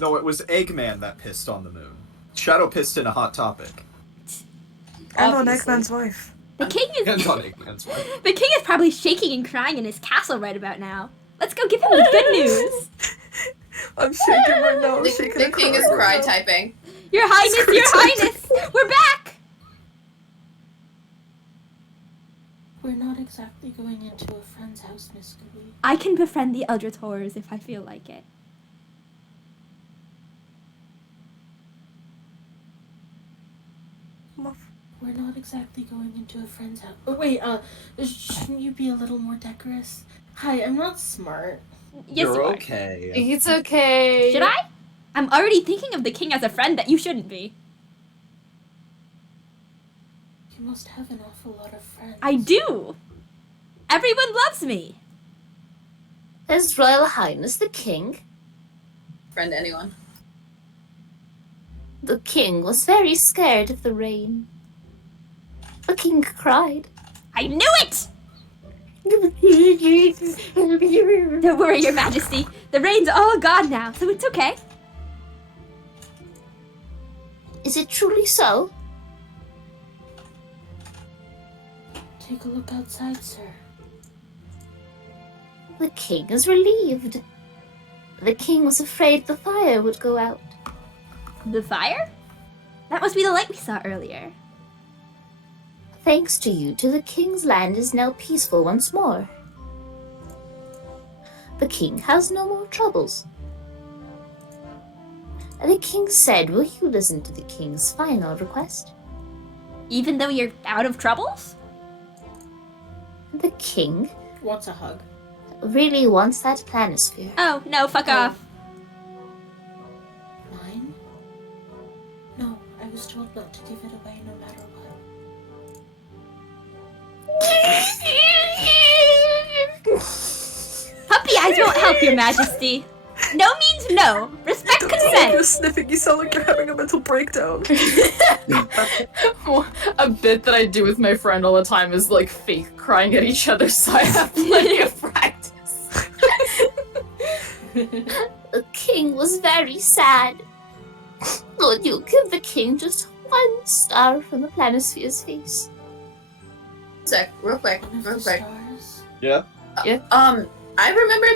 No, it was Eggman that pissed on the moon. Shadow pissed in a Hot Topic. And on Obviously. Eggman's wife. The king And is on Eggman's wife. the king is probably shaking and crying in his castle right about now. Let's go give him the good news. I'm shaking right now. I'm The, shaking the and king is crying cry right now. typing. Your Highness, Your Highness, we're back. We're not exactly going into a friend's house, Miss Gooey. I can befriend the Eldritch Horrors if I feel like it. We're not exactly going into a friend's house. Oh, wait, shouldn't you be a little more decorous? Hi, I'm not smart. Yes, You're you are. okay. It's okay. Should I? I'm already thinking of the king as a friend that you shouldn't be. You must have an awful lot of friends. I do. Everyone loves me. His Royal Highness the King. Friend anyone. The king was very scared of the rain. The king cried. I knew it! Don't worry, Your Majesty. The rain's all gone now, so it's okay. Is it truly so? Take a look outside, sir. The king is relieved. The king was afraid the fire would go out. The fire? That must be the light we saw earlier. Thanks to you, the king's land is now peaceful once more. The king has no more troubles. The king said, will you listen to the king's final request? Even though you're out of troubles? The king Wants a hug. really wants that planisphere. Oh, no, fuck off. Mine? No, I was told not to give it away no matter what. Puppy eyes won't help, Your Majesty. No means no. Respect You're consent. sniffing. You sound like you're having a mental breakdown. A bit that I do with my friend all the time is like fake crying at each other, so I have plenty of practice. The king was very sad. Would you give the king just one star from the planisphere's face? Real quick. One of the stars. Yeah? I remember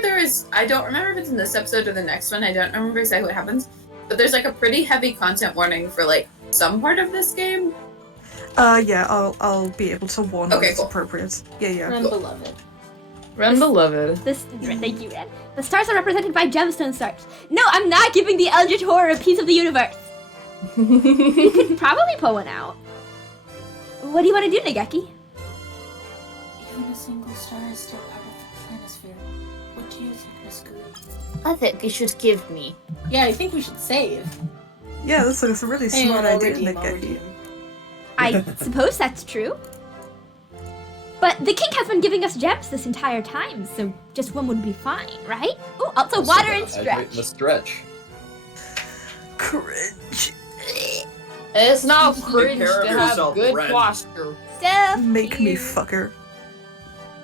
I don't remember if it's in this episode or the next one, I don't remember exactly what happens, but there's like a pretty heavy content warning for like some part of this game. Yeah, I'll be able to warn when Okay, it's cool. appropriate. Yeah. Ren beloved. Ren beloved. Thank you, Ren. The stars are represented by gemstone stars. No, I'm not giving the Eldritch Horror a piece of the universe. You could probably pull one out. What do you want to do, Nageki? Even a single star is still part of the planisphere. What do you think, Miss Gooey? I think you should give me. Yeah, I think we should save. Yeah, this is a really Hang smart on, I'll idea, redeem, Nick I'll Geki. redeem. I suppose that's true. But the king has been giving us gems this entire time, so just one would be fine, right? Oh, also water and stretch. The stretch. Cringe. It's not Take cringe care to of have yourself, good Ren. posture. Stuff Make me you. fucker.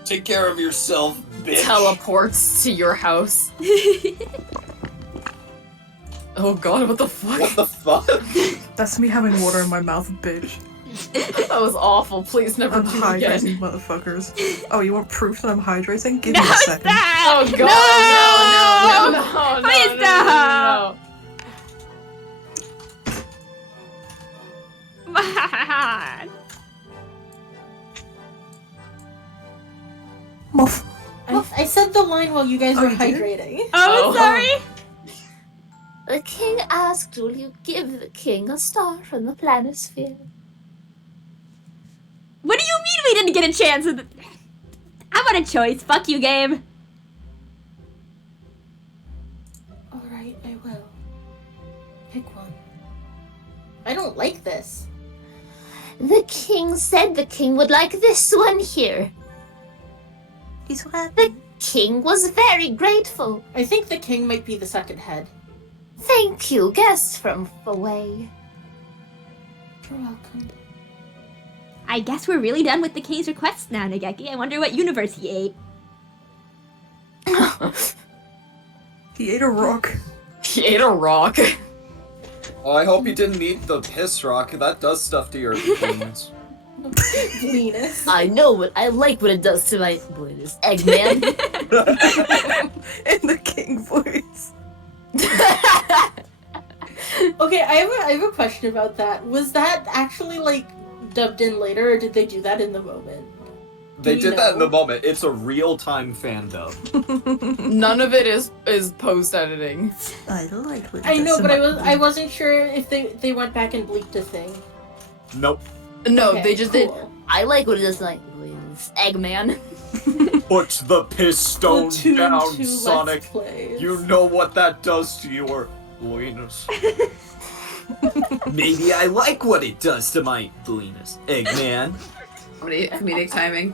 Take care of yourself, bitch. Teleports to your house. Oh god, what the fuck? What the fuck? That's me having water in my mouth, bitch. That was awful. Please never I'm do it again. hydrating, motherfuckers. Oh, you want proof that I'm hydrating? Give me No, a second. stop! Oh god, no! Please stop! Come on. Muff. I said the line while you guys Oh, were you did? hydrating. Oh, Oh. sorry. The king asked, will you give the king a star from the planisphere? What do you mean we didn't get a chance? I want a choice. Fuck you, game. Oh, Pick one. I don't like this. The king said the king would like this one here. He's what happened? King was very grateful. I think the king might be the second head. Thank you, guest from away. You're welcome. I guess we're really done with the king's requests now, Nageki. I wonder what universe he ate. He ate a rock. He ate a rock. Oh, I hope you didn't eat the piss rock. That does stuff to your veins. Venus. I know what I like what it does to my this Eggman. In the king voice. Okay, I have a question about that. Was that actually like dubbed in later, or did they do that in the moment? They Do you did that in the know? moment. It's a real-time fan dub. None of it is post editing. I like what I it know, does but to my I wasn't sure if they went back and bleeped a thing. Nope. No, Okay, they just did. cool. I like what it does to my this Eggman. Put the piss stone Platoon down, 2 Sonic. Let's Plays. You know what that does to your Venus. Maybe I like what it does to my Venus, Eggman. Comedic timing.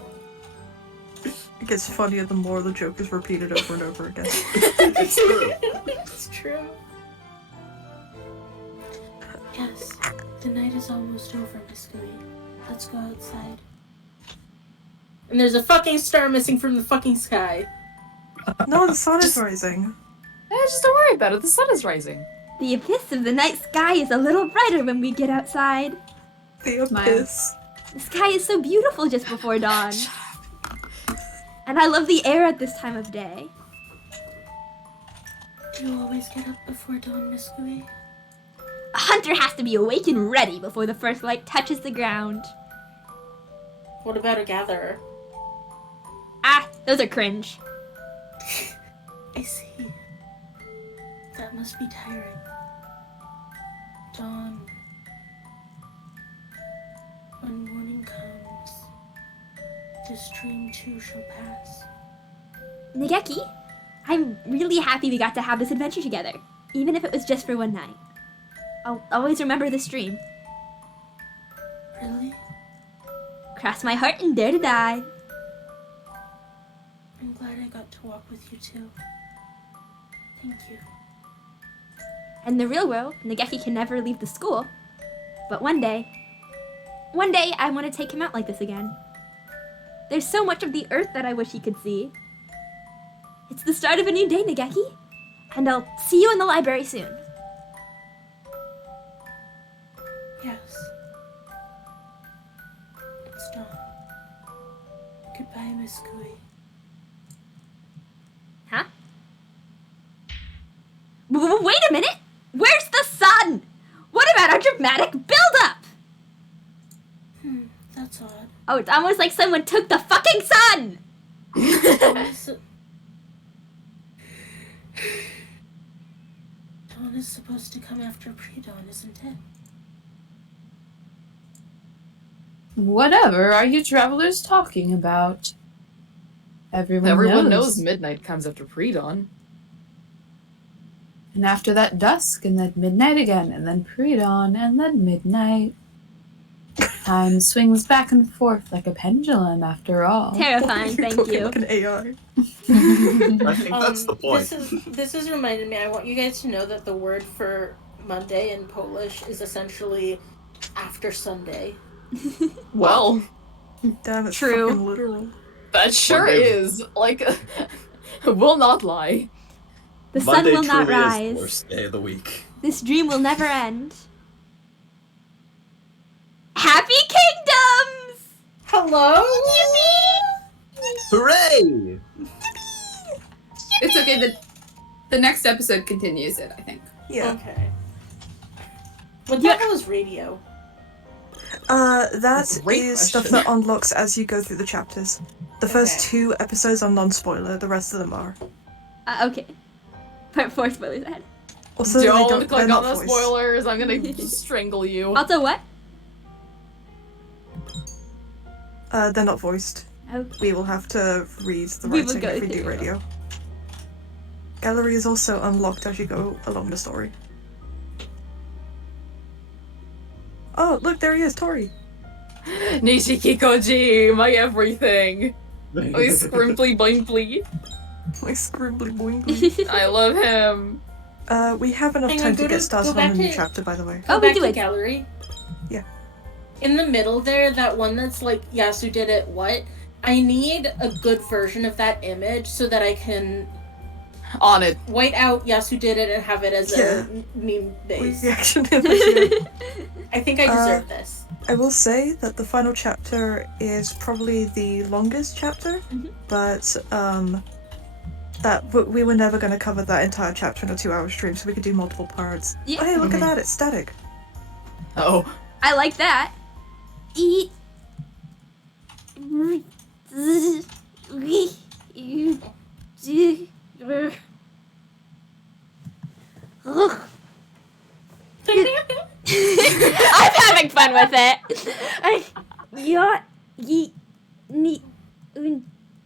It gets funnier the more the joke is repeated over and over again. It's true. It's true. Yes, the night is almost over, Miss Gooey. Let's go outside. And there's a fucking star missing from the fucking sky. No, the sun is rising. Just don't worry about it. The sun is rising. The abyss of the night sky is a little brighter when we get outside. The abyss. The sky is so beautiful just before dawn. And I love the air at this time of day. Do you always get up before dawn, Miss Gooey? A hunter has to be awake and ready before the first light touches the ground. What about a gatherer? Ah, those are cringe. I see. That must be tiring. Dawn. When morning comes, this dream too shall pass. Nageki, I'm really happy we got to have this adventure together, even if it was just for one night. I'll always remember this dream. Really? Cross my heart and dare to die. I'm glad I got to walk with you too. Thank you. In the real world, Nageki can never leave the school. But one day I want to take him out like this again. There's so much of the earth that I wish he could see. It's the start of a new day, Nageki. And I'll see you in the library soon. Yes. It's dawn. Goodbye, Miss Gooey. Huh? Wait a minute! Where's the sun? What about our dramatic build-up? That's odd. Oh, it's almost like someone took the fucking sun! Dawn is supposed to come after pre-dawn, isn't it? Whatever are you travelers talking about? Everyone knows midnight comes after pre-dawn. And after that dusk, and then midnight again, and then pre-dawn, and then midnight. Time swings back and forth like a pendulum after all. Terrifying, thank Talking you. like an AI. I think that's the point. This is reminded me. I want you guys to know that the word for Monday in Polish is essentially after Sunday. Well, Damn, it's True. fucking literal. that sure Monday- is. Like, will not lie. The Monday sun will not truly is the rise. worst day of the week. This dream will never end. Happy Kingdoms! Hello? Hooray! It's okay. The next episode continues it, I think. Yeah. Okay. What the hell is radio? That Great is stuff question. that unlocks as you go through the chapters. The first Okay. 2 episodes are non-spoiler, the rest of them are. Okay. Part 4 spoilers ahead. Also, they Don't they're click not on the voiced. spoilers. I'm gonna strangle you. Also, what? They're not voiced. Oh. We will have to read the We will writing go if we do through. radio. Gallery is also unlocked as you go along the story. Oh, look, there he is, Tori. Nishikikoji, my everything. My scrimply boinkly. Like scribbly boinkly. I love him. We have enough Hang time on, to go get to- started go on back the new to- chapter, by the way. Oh, Go we back do to it. gallery. Yeah. In the middle there, that one that's like Yasu did it. What? I need a good version of that image so that I can On it. white out Yasu did it and have it as Yeah. a meme base. Reaction image. I think I deserve this. I will say that the final chapter is probably the longest chapter, but we were never going to cover that entire chapter in a 2-hour stream, so we could do multiple parts. Yeah. Oh, hey, look at that, it's static. Oh. I like that. Eat. I'm having fun with it.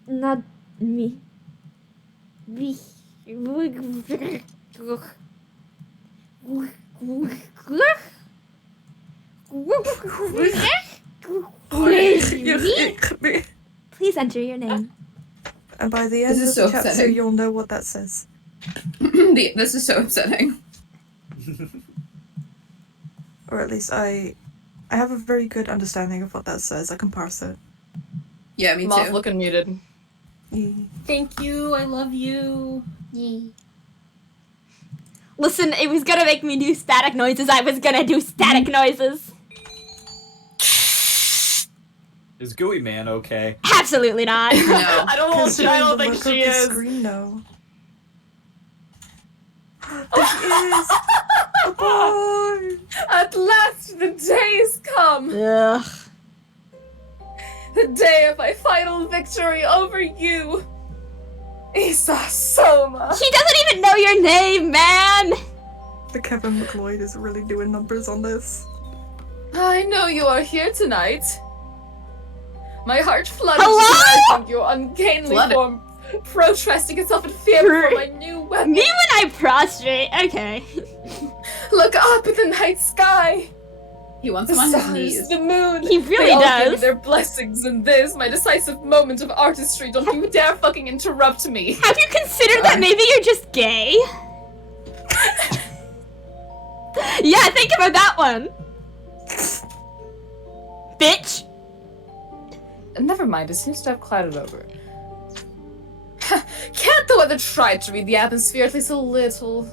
Not me. Please enter your name. And by the end This of is the so chapter, upsetting. you'll know what that says. This is so upsetting. Or at least I have a very good understanding of what that says. I can parse it. Yeah, me Moth too. looking muted. Thank you. I love you. Listen, it was gonna make me do static noises. I was gonna do static noises. Is Gooey Man okay? Absolutely not. No. I don't think the look she of the is. screen, no. There she is! A boy! At last the day's come. Ugh. The day of my final victory over you. Isa Soma. She doesn't even know your name, man. The Kevin McLeod is really doing numbers on this. I know you are here tonight. My heart flooded Hello? with your ungainly Flooded. form, protesting itself in fear for my new weapon. Me when I prostrate. Okay. Look up at the night sky. He wants The him on his stars, knees. the moon. He really they all give me does. their blessings in this, my decisive moment of artistry. Don't you dare fucking interrupt me. Have you considered that maybe you're just gay? Yeah, think about that one. Bitch. Never mind, it seems to have clouded over. Can't the weather try to read the atmosphere at least a little?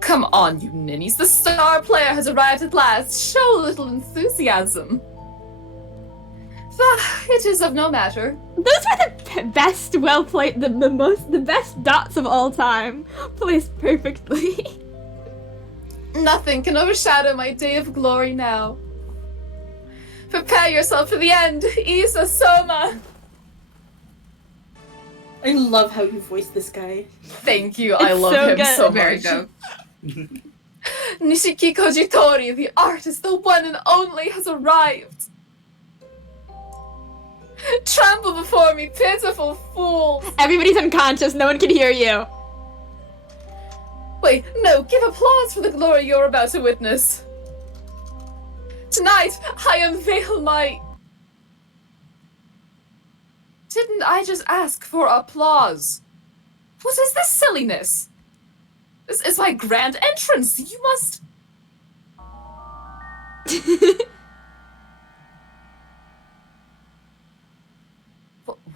Come on, you ninnies. The star player has arrived at last. Show a little enthusiasm. It is of no matter. Those were the best, well played, the best dots of all time, placed perfectly. Nothing can overshadow my day of glory now. Prepare yourself for the end, Isa Soma. I love how you voiced this guy. Thank you. I It's love so him good. so Very much. good. Nishiki Kojitori, the artist, the one and only, has arrived. Trample before me, pitiful fool. Everybody's unconscious. No one can hear you. Wait, no, give applause for the glory you're about to witness. Tonight, I unveil my... Didn't I just ask for applause? What is this silliness? This is my grand entrance. You must...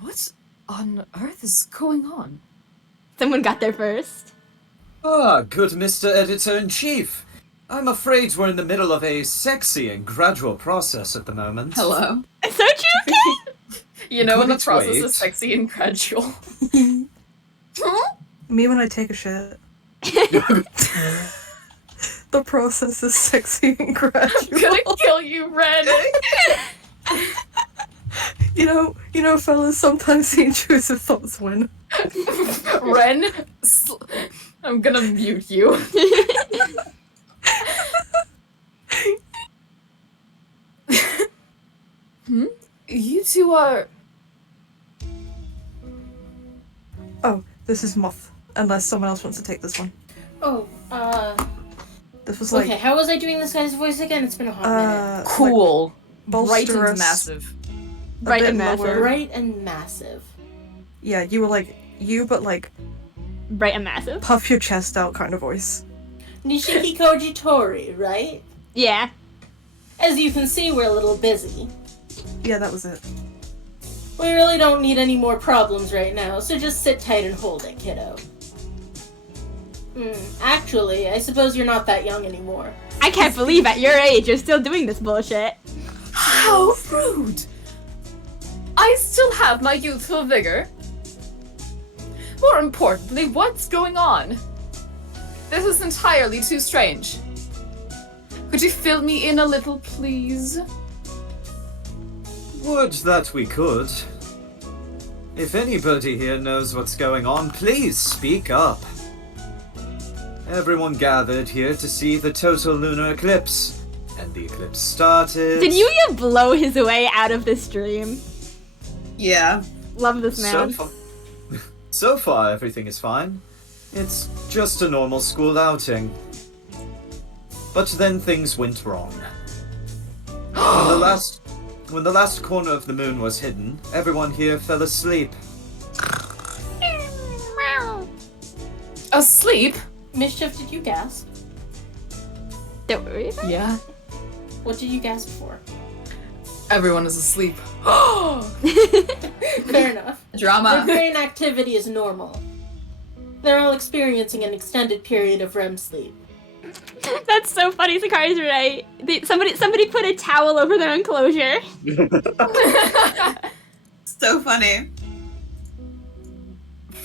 What on earth is going on? Someone got there first. Ah, good Mr. Editor-in-Chief. I'm afraid we're in the middle of a sexy and gradual process at the moment. Hello. So okay? You know when the Please process wait. is sexy and gradual. Me when I take a shit. The process is sexy and I'm gradual. gonna kill you, Ren. You know, fellas, sometimes the intrusive thoughts win. Ren, I'm gonna mute you. You two are... Oh, this is Moth. Unless someone else wants to take this one. Oh, This was like Okay, how was I doing this guy's voice again? It's been a hot minute. Cool. Like, Bright and bolsterous, massive. a Bright bit and massive. lower. Bright and massive. Yeah, you were like you, but like Bright and massive. puff your chest out kind of voice. Nishiki Koji Tori, right? Yeah. As you can see, we're a little busy. Yeah, that was it. We really don't need any more problems right now, so just sit tight and hold it, kiddo. Actually, I suppose you're not that young anymore. I can't believe at your age you're still doing this bullshit. How rude! I still have my youthful vigor. More importantly, what's going on? This is entirely too strange. Could you fill me in a little, please? Would that we could. If anybody here knows what's going on, please speak up. Everyone gathered here to see the total lunar eclipse. And the eclipse started... Did Yuya blow his way out of this stream? Yeah. Love this man. So far, everything is fine. It's just a normal school outing. But then things went wrong. When the last corner of the moon was hidden, everyone here fell asleep. Asleep? Mischief, did you gasp? Don't worry about it. Yeah. What did you gasp for? Everyone is asleep. Fair enough. Their Drama. brain activity is normal. They're all experiencing an extended period of REM sleep. That's so funny. Sakari's right. Somebody put a towel over their enclosure. So funny.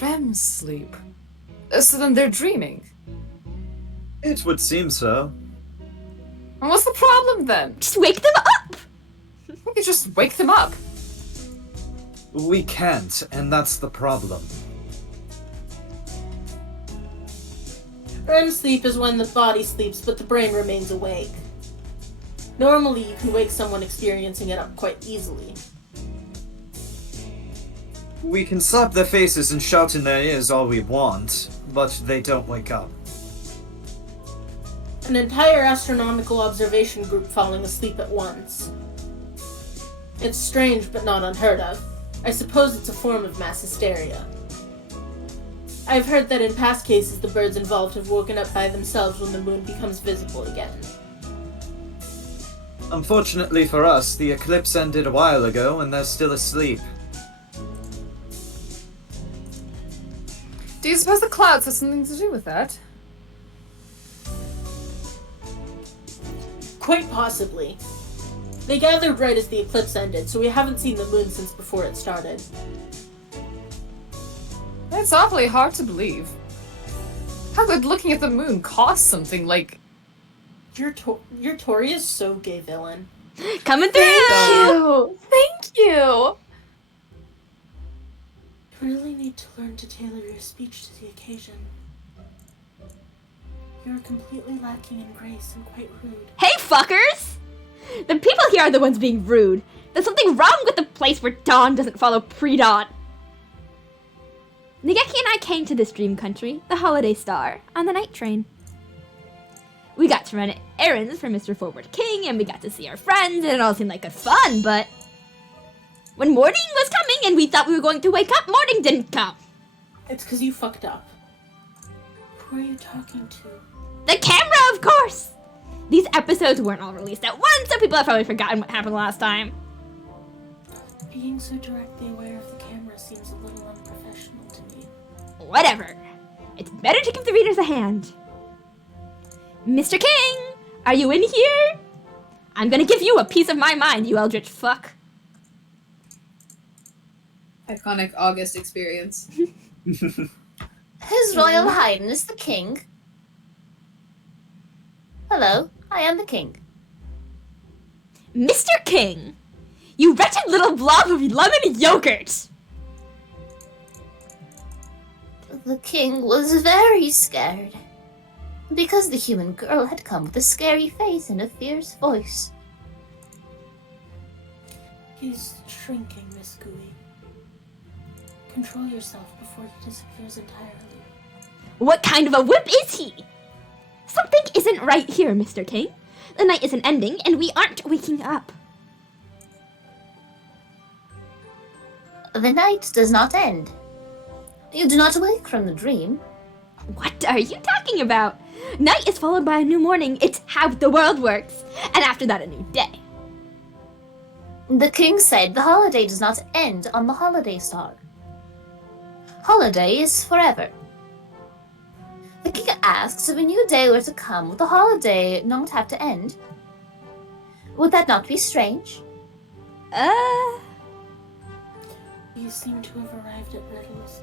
REM sleep. So then they're dreaming. It would seem so. And what's the problem then? Just wake them up. We could just wake them up. We can't, and that's the problem. REM sleep is when the body sleeps but the brain remains awake. Normally, you can wake someone experiencing it up quite easily. We can slap their faces and shout in their ears all we want, but they don't wake up. An entire astronomical observation group falling asleep at once. It's strange but not unheard of. I suppose it's a form of mass hysteria. I've heard that in past cases the birds involved have woken up by themselves when the moon becomes visible again. Unfortunately for us, the eclipse ended a while ago and they're still asleep. Do you suppose the clouds have something to do with that? Quite possibly. They gathered right as the eclipse ended, so we haven't seen the moon since before it started. It's awfully hard to believe. How could looking at the moon cost something like... Your Tori is so gay villain. Coming through. Thank you! You really need to learn to tailor your speech to the occasion. You're completely lacking in grace and quite rude. Hey, fuckers! The people here are the ones being rude. There's something wrong with the place where dawn doesn't follow pre-dawn. Nageki and I came to this dream country, the Holiday Star, on the night train. We got to run errands for Mr. Forward King, and we got to see our friends, and it all seemed like good fun, but... when morning was coming and we thought we were going to wake up, morning didn't come. It's because you fucked up. Who are you talking to? The camera, of course! These episodes weren't all released at once, so people have probably forgotten what happened last time. Being so directly aware of the camera seems a little unprofessional to me. Whatever. It's better to give the readers a hand. Mr. King, are you in here? I'm gonna give you a piece of my mind, you eldritch fuck. Iconic August experience. His Royal Highness the King. Hello, I am the King. Mr. King, you wretched little blob of lemon yogurt. The King was very scared. Because the human girl had come with a scary face and a fierce voice. He's shrinking, Miss Gooey. Control yourself before he disappears entirely. What kind of a whip is he? Something isn't right here, Mr. King. The night isn't ending, and we aren't waking up. The night does not end. You do not wake from the dream. What are you talking about? Night is followed by a new morning. It's how the world works. And after that, a new day. The king said the holiday does not end on the holiday star. Holiday is forever. The king asks if a new day were to come, would the holiday not have to end? Would that not be strange? You seem to have arrived at riddles.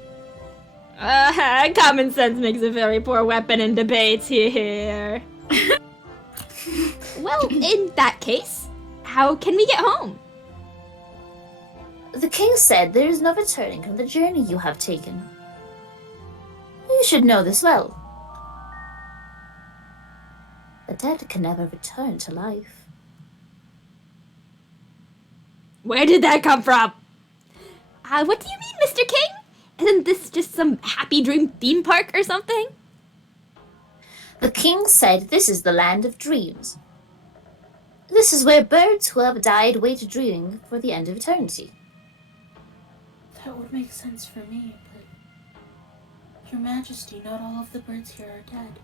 Common sense makes a very poor weapon in debates here. Well, in that case, how can we get home? The king said there is no returning from the journey you have taken. You should know this well. The dead can never return to life. Where did that come from? What do you mean, Mr. King? Isn't this just some happy dream theme park or something? The king said this is the land of dreams. This is where birds who have died wait dreaming for the end of eternity. That would make sense for me, but... Your Majesty, not all of the birds here are dead.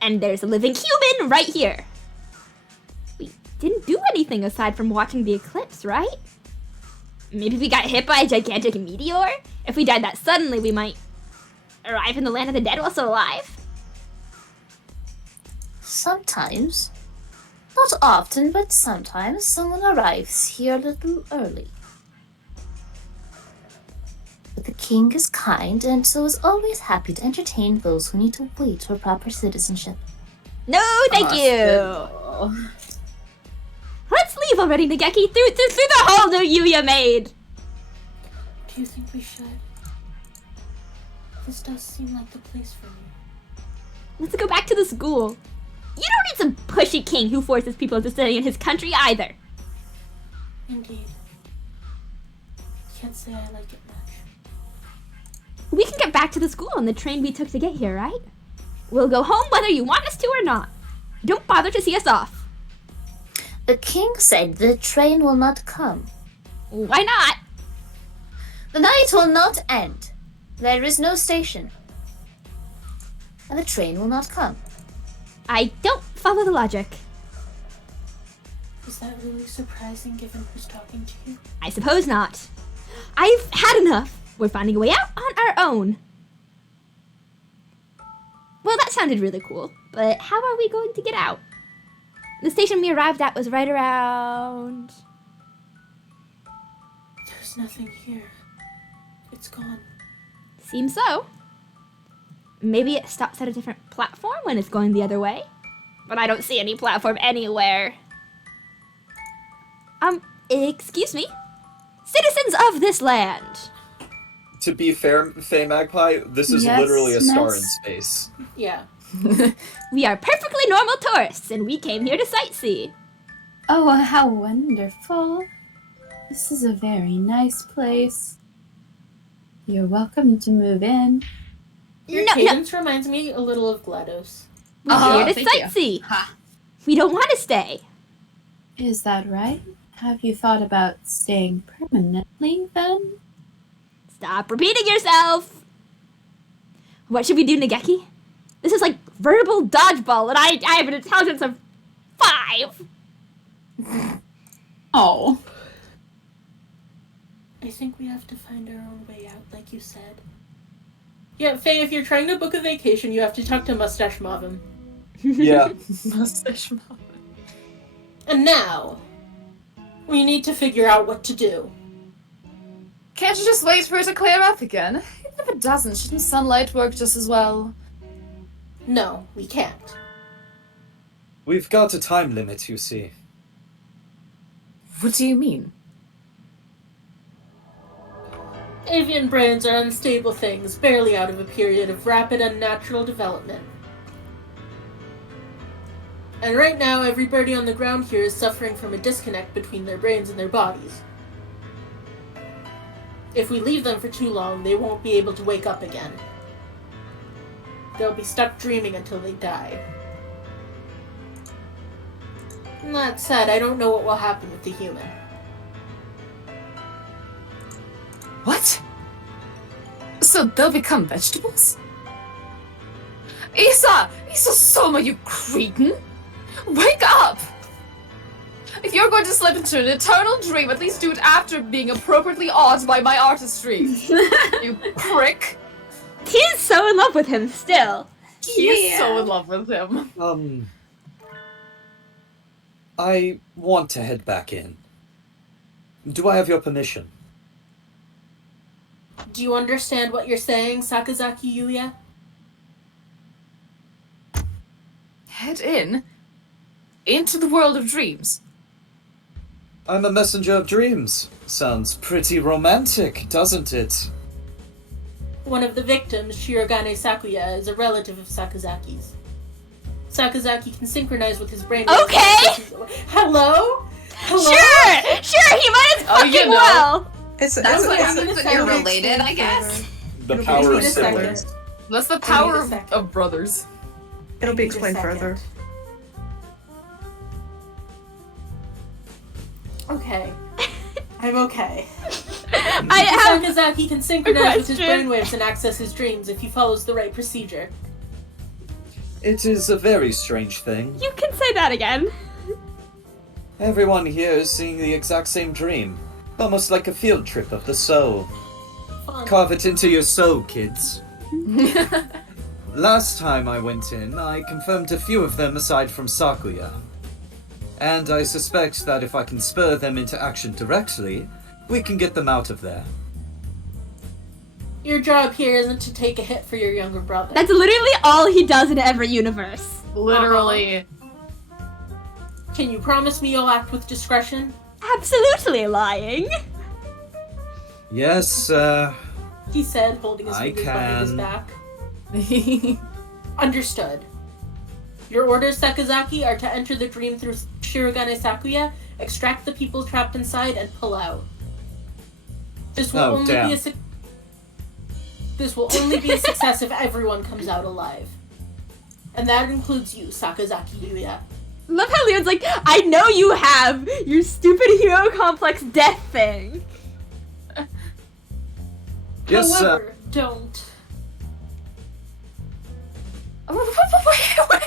And there's a living human right here. We didn't do anything aside from watching the eclipse, right? Maybe we got hit by a gigantic meteor? If we died that suddenly, we might arrive in the land of the dead while still alive? Sometimes, not often, but sometimes someone arrives here a little early. But the king is kind and so is always happy to entertain those who need to wait for proper citizenship. No, thank you! Let's leave already, Nageki, through the hole that you made! Do you think we should? This does seem like the place for me. Let's go back to the school. You don't need some pushy king who forces people to study in his country either. Indeed. Can't say I like it much. We can get back to the school on the train we took to get here, right? We'll go home whether you want us to or not. Don't bother to see us off. The king said the train will not come. Why not? The night will not end. There is no station. And the train will not come. I don't follow the logic. Is that really surprising given who's talking to you? I suppose not. I've had enough. We're finding a way out on our own. Well, that sounded really cool, but how are we going to get out? The station we arrived at was right around... There's nothing here. It's gone. Seems so. Maybe it stops at a different platform when it's going the other way. But I don't see any platform anywhere. Excuse me? Citizens of this land! To be fair, Faye Magpie, this is Yes, literally a star in miss. space. Yeah. We are perfectly normal tourists, and we came here to sightsee. Oh, how wonderful. This is a very nice place. You're welcome to move in. Your No. cadence reminds me a little of GLaDOS. We're here to thank you. sightsee. Ha. We don't want to stay. Is that right? Have you thought about staying permanently then? Stop repeating yourself! What should we do, Nageki? This is like verbal dodgeball, and I have an intelligence of 5! Oh. I think we have to find our own way out, like you said. Yeah, Faye, if you're trying to book a vacation, you have to talk to Mustache Mavim. Yeah. Mustache mom. And now, we need to figure out what to do. Can't you just wait for it to clear up again? Even if it doesn't, shouldn't sunlight work just as well? No, we can't. We've got a time limit, you see. What do you mean? Avian brains are unstable things, barely out of a period of rapid unnatural development. And right now, every birdie on the ground here is suffering from a disconnect between their brains and their bodies. If we leave them for too long, they won't be able to wake up again. They'll be stuck dreaming until they die. And that said, I don't know what will happen with the human. What? So they'll become vegetables? Isa Soma, you cretin! Wake up! If you're going to slip into an eternal dream, at least do it after being appropriately awed by my artistry. You prick! He's so in love with him still. He's so in love with him. I want to head back in. Do I have your permission? Do you understand what you're saying, Sakazaki Yuya? Head in? Into the world of dreams? I'm a messenger of dreams. Sounds pretty romantic, doesn't it? One of the victims, Shirogane Sakuya, is a relative of Sakazaki's. Sakazaki can synchronize with his brain. Okay! Hello? Hello? Sure, he might as fucking well! That's what happens when you're related, I guess. The power of Wait a second. siblings. That's the power of brothers. It'll be Wait a explained second. further. Okay. I'm okay. I have Sakazaki can synchronize with his question. brainwaves and access his dreams if he follows the right procedure. It is a very strange thing. You can say that again. Everyone here is seeing the exact same dream. Almost like a field trip of the soul. Fun. Carve it into your soul, kids. Last time I went in, I confirmed a few of them aside from Sakuya. And I suspect that if I can spur them into action directly, we can get them out of there. Your job here isn't to take a hit for your younger brother. That's literally all he does in every universe. Literally. Can you promise me you'll act with discretion? Absolutely lying. Yes, He said, holding his I fingers behind his can. back. Understood. Your orders, Sakazaki, are to enter the dream through Shirogane Sakuya, extract the people trapped inside, and pull out. This will Oh, only damn. be a This will only be a success if everyone comes out alive. And that includes you, Sakazaki Yuya. Love how Leon's like, I know you have your stupid hero complex death thing. yes, However, don't.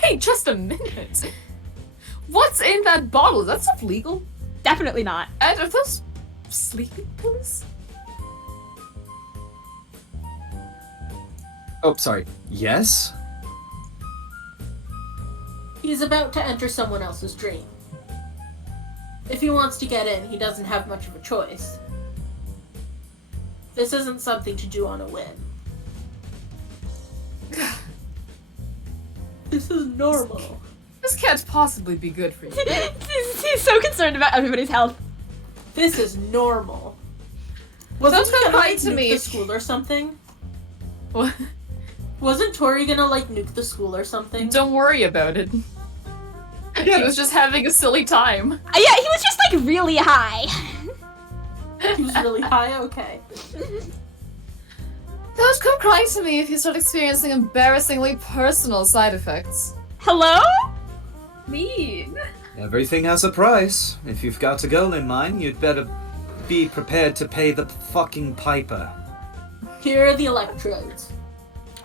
Wait, just a minute. What's in that bottle? Is that stuff legal? Definitely not. And are those sleeping pills? Oh, sorry. Yes? He's about to enter someone else's dream. If he wants to get in, he doesn't have much of a choice. This isn't something to do on a whim. This is normal. This can't possibly be good for you. He's so concerned about everybody's health. This is normal. Wasn't Don't he gonna, confide like, to nuke me. the school or something? What? Wasn't Tori gonna, like, nuke the school or something? Don't worry about it. He was just having a silly time. Yeah, he was just like really high. He was really high? Okay. Don't come crying to me if you start experiencing embarrassingly personal side effects. Hello? Mean. Everything has a price. If you've got a goal in mind, you'd better be prepared to pay the fucking piper. Here are the electrodes.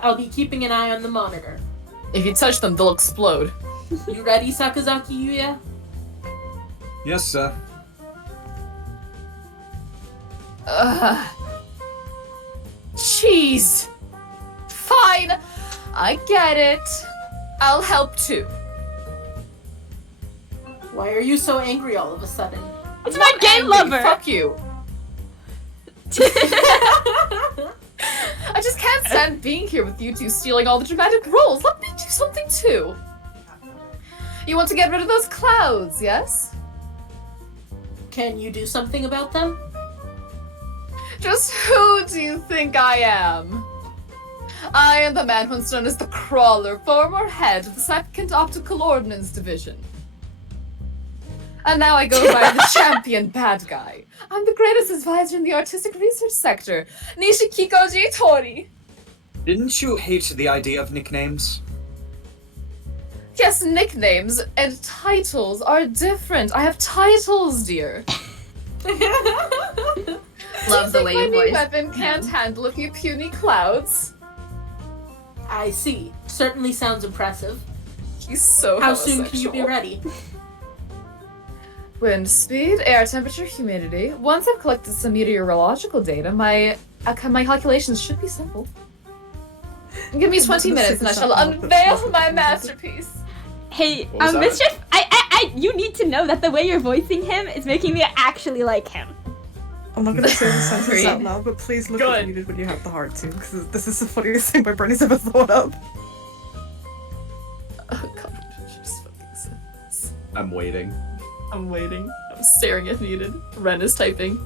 I'll be keeping an eye on the monitor. If you touch them, they'll explode. You ready, Sakazaki Yuya? Yes, sir. Jeez. Fine. I get it. I'll help too. Why are you so angry all of a sudden? It's my gay Angry, lover. Fuck you. I just can't stand being here with you two stealing all the dramatic roles. Let me do something too. You want to get rid of those clouds, yes? Can you do something about them? Just who do you think I am? I am the man once known as the Crawler, former head of the 2nd Optical Ordnance Division. And now I go by the champion bad guy. I'm the greatest advisor in the artistic research sector, Nishikikoji Tori. Didn't you hate the idea of nicknames? Yes, nicknames and titles are different. I have titles, dear. Love the way My you new voice. weapon can't handle a few puny clouds. I see. Certainly sounds impressive. He's so How soon can you be homosexual. ready? Wind speed, air temperature, humidity. Once I've collected some meteorological data, my calculations should be simple. Give me 20 minutes and I shall unveil my masterpiece. Hey, What was that? Mischief, you need to know that the way you're voicing him is making me actually like him. I'm not gonna say the sentence Agreed. out loud, but please look Good. at muted when you have the heart to, because this is the funniest thing my brain has ever thought up. Oh god, just fucking say this. I'm waiting. I'm waiting. I'm staring at needed. Ren is typing.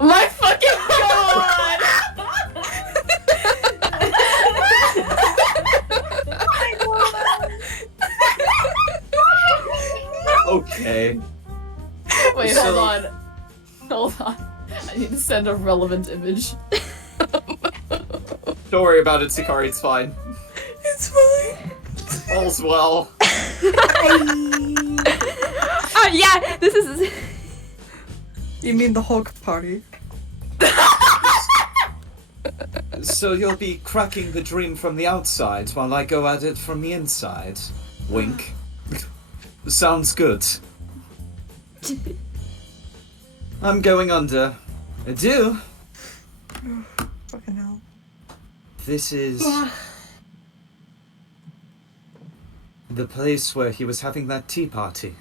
My fucking god! Okay. Wait, So- hold on. Hold on. I need to send a relevant image. Don't worry about it, Sikari, it's fine. It's fine. All's well. Oh yeah, this is. You mean the Hog Party? So you'll be cracking the dream from the outside while I go at it from the inside. Wink. Sounds good. I'm going under. Adieu. Fucking hell. This is the place where he was having that tea party.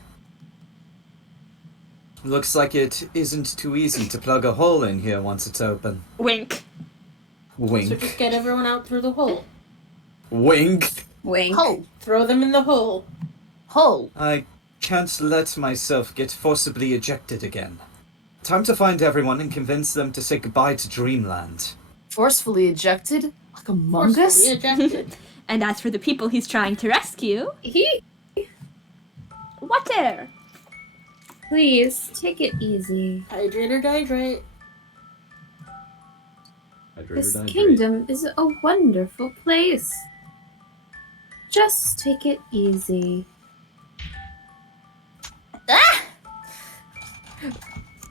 Looks like it isn't too easy to plug a hole in here once it's open. Wink. So Wink. just get everyone out through the hole. Wink. Wink. Hole. Throw them in the hole. Hole. I can't let myself get forcibly ejected again. Time to find everyone and convince them to say goodbye to Dreamland. Forcefully ejected? Like Among Us? Forcefully ejected. And as for the people he's trying to rescue, water. Please, take it easy. Hydrate or dehydrate. This kingdom is a wonderful place. Just take it easy.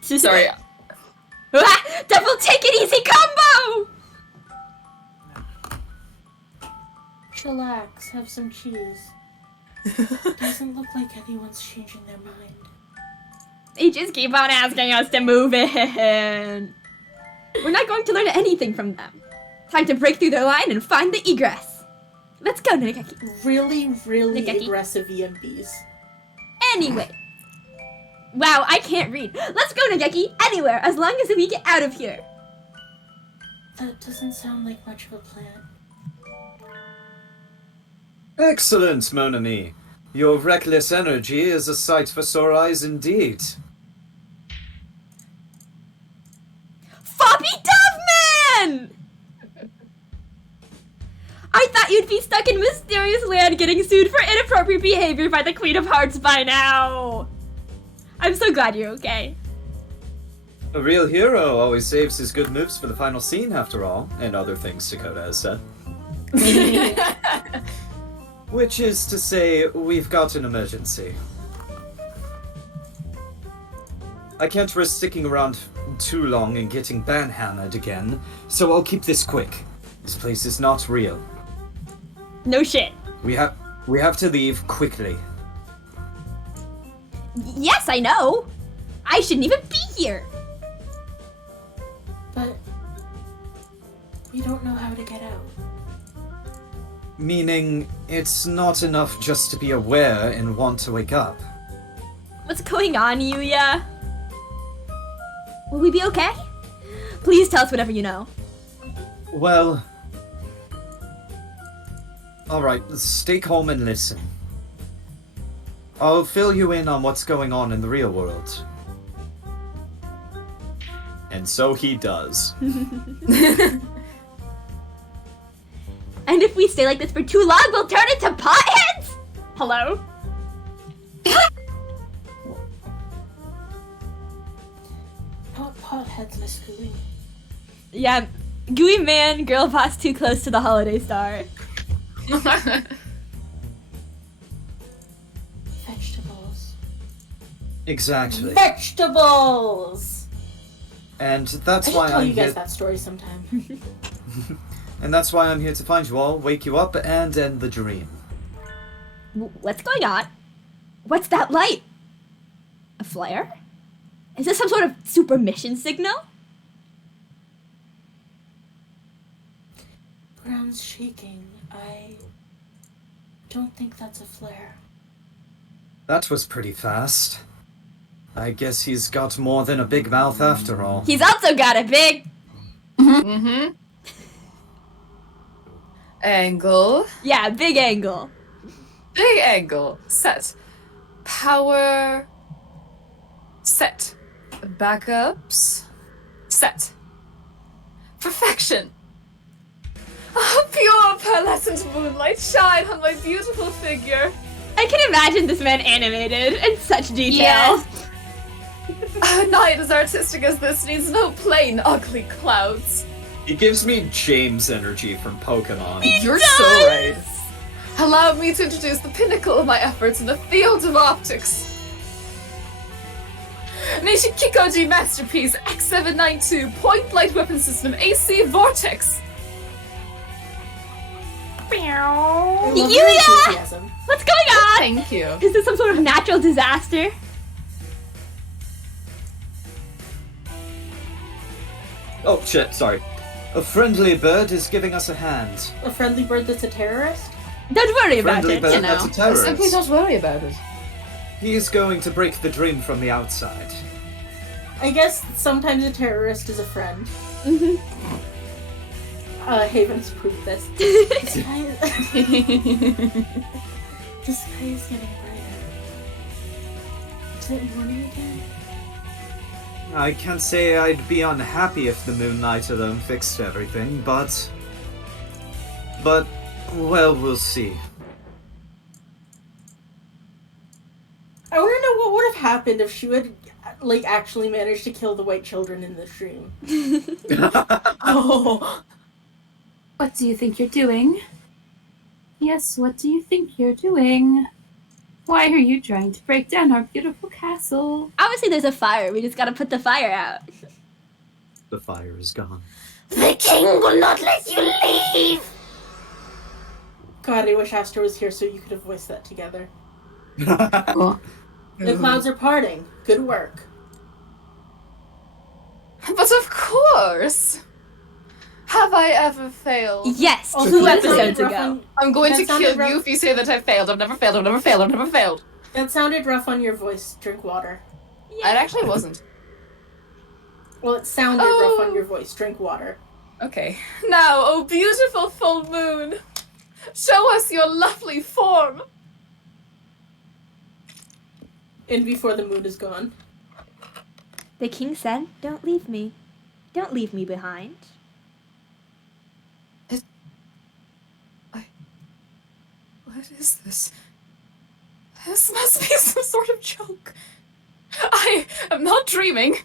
Sorry. Ah, double take it easy combo! Chillax, have some cheese. Doesn't look like anyone's changing their mind. They just keep on asking us to move in. We're not going to learn anything from them. Time to break through their line and find the egress. Let's go, Nagaki. Really, really Nagaki. aggressive EMBs. Anyway. Wow, I can't read. Let's go, Nagaki. Anywhere, as long as we get out of here. That doesn't sound like much of a plan. Excellent, mon ami. Your reckless energy is a sight for sore eyes indeed. Floppy Duffman! I thought you'd be stuck in mysterious land getting sued for inappropriate behavior by the Queen of Hearts by now. I'm so glad you're okay. A real hero always saves his good moves for the final scene, after all, and other things Dakota has said. Which is to say, we've got an emergency. I can't risk sticking around too long and getting banhammered again, so I'll keep this quick. This place is not real. No shit. We have to leave quickly. Yes, I know. I shouldn't even be here. But we don't know how to get out. Meaning, it's not enough just to be aware and want to wake up. What's going on, Yuya? Will we be okay? Please tell us whatever you know. Well... Alright, stay calm and listen. I'll fill you in on what's going on in the real world. And so he does. And if we stay like this for too long, we'll turn into potheads? Hello? Not potheads, Miss Cooey. Yeah, Gooey man, girl boss too close to the holiday star. Vegetables. Exactly. Vegetables! And that's I should why tell I'm you guys here. that story sometime. And that's why I'm here to find you all, wake you up, and end the dream. What's going on? What's that light? A flare? Is this some sort of super mission signal? Ground's shaking. I don't think that's a flare. That was pretty fast. I guess he's got more than a big mouth after all. He's also got a big... Mm-hmm. Angle. Yeah, big angle. Big angle. Set. Power. Set. Backups. Set. Perfection. Pure pearlescent moonlight shine on my beautiful figure. I can imagine this man animated in such detail. A night as artistic as this needs no plain, ugly clouds. He gives me James energy from Pokemon. You're so right. Allow me to introduce the pinnacle of my efforts in the field of optics. Nishikikoji Masterpiece X792 Point Light Weapon System AC Vortex. I love your Yuya! enthusiasm. What's going on? Thank you. Is this some sort of natural disaster? Oh shit, sorry. A friendly bird is giving us a hand. A friendly bird that's a terrorist? Don't worry about Friendly it. bird You know, that's a terrorist. simply don't worry about it. He's going to break the dream from the outside. I guess sometimes a terrorist is a friend. Mhm. Haven has proved this. The sky is getting brighter. Is it morning again? I can't say I'd be unhappy if the Moon Knight alone fixed everything, but, well, we'll see. I want to know what would have happened if she would, like, actually managed to kill the white children in the stream. Oh. What do you think you're doing? Yes, what do you think you're doing? Why are you trying to break down our beautiful castle? Obviously there's a fire. We just gotta put the fire out. The fire is gone. The king will not let you leave! God, I wish Astor was here so you could have voiced that together. Cool. The clouds are parting. Good work. But of course! Have I ever failed? Yes, Also, 2 that sounded episodes rough ago. on- I'm going That to sounded kill rough. you if you say that I failed. I've never failed, I've never failed, I've never failed. That sounded rough on your voice. Drink water. It actually wasn't. Well, it sounded rough on your voice. Drink water. Okay. Now, oh beautiful full moon, show us your lovely form. And before the moon is gone. The king said, don't leave me. Don't leave me behind. What is this? This must be some sort of joke. I am not dreaming.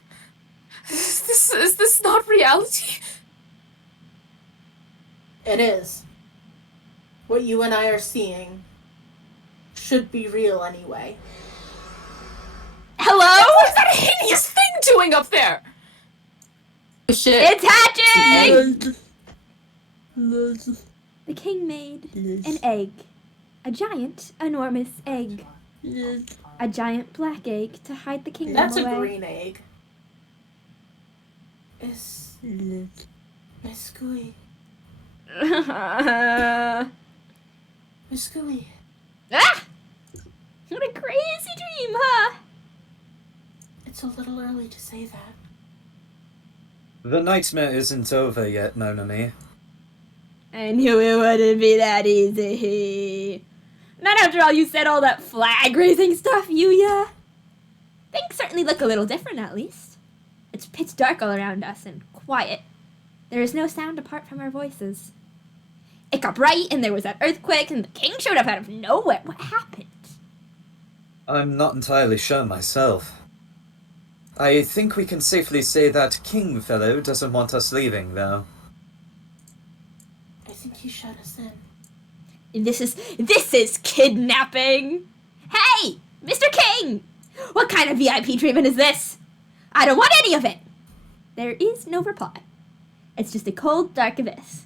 Is this not reality? It is. What you and I are seeing should be real anyway. Hello? What is that hideous thing doing up there? Shit. It's hatching! The king made an egg. A giant, enormous egg. A giant black egg to hide the kingdom That's away. a green egg. Is Scooey. Ah! Scooey. What a crazy dream, huh? It's a little early to say that. The nightmare isn't over yet, Monami. I knew it wouldn't be that easy. Not after all you said all that flag-raising stuff, Yuya. Things certainly look a little different, at least. It's pitch dark all around us and quiet. There is no sound apart from our voices. It got bright and there was that earthquake and the king showed up out of nowhere. What happened? I'm not entirely sure myself. I think we can safely say that King fellow doesn't want us leaving, though. think he shut us in. This is kidnapping! Hey! Mr. King! What kind of VIP treatment is this? I don't want any of it! There is no reply. It's just a cold, dark abyss.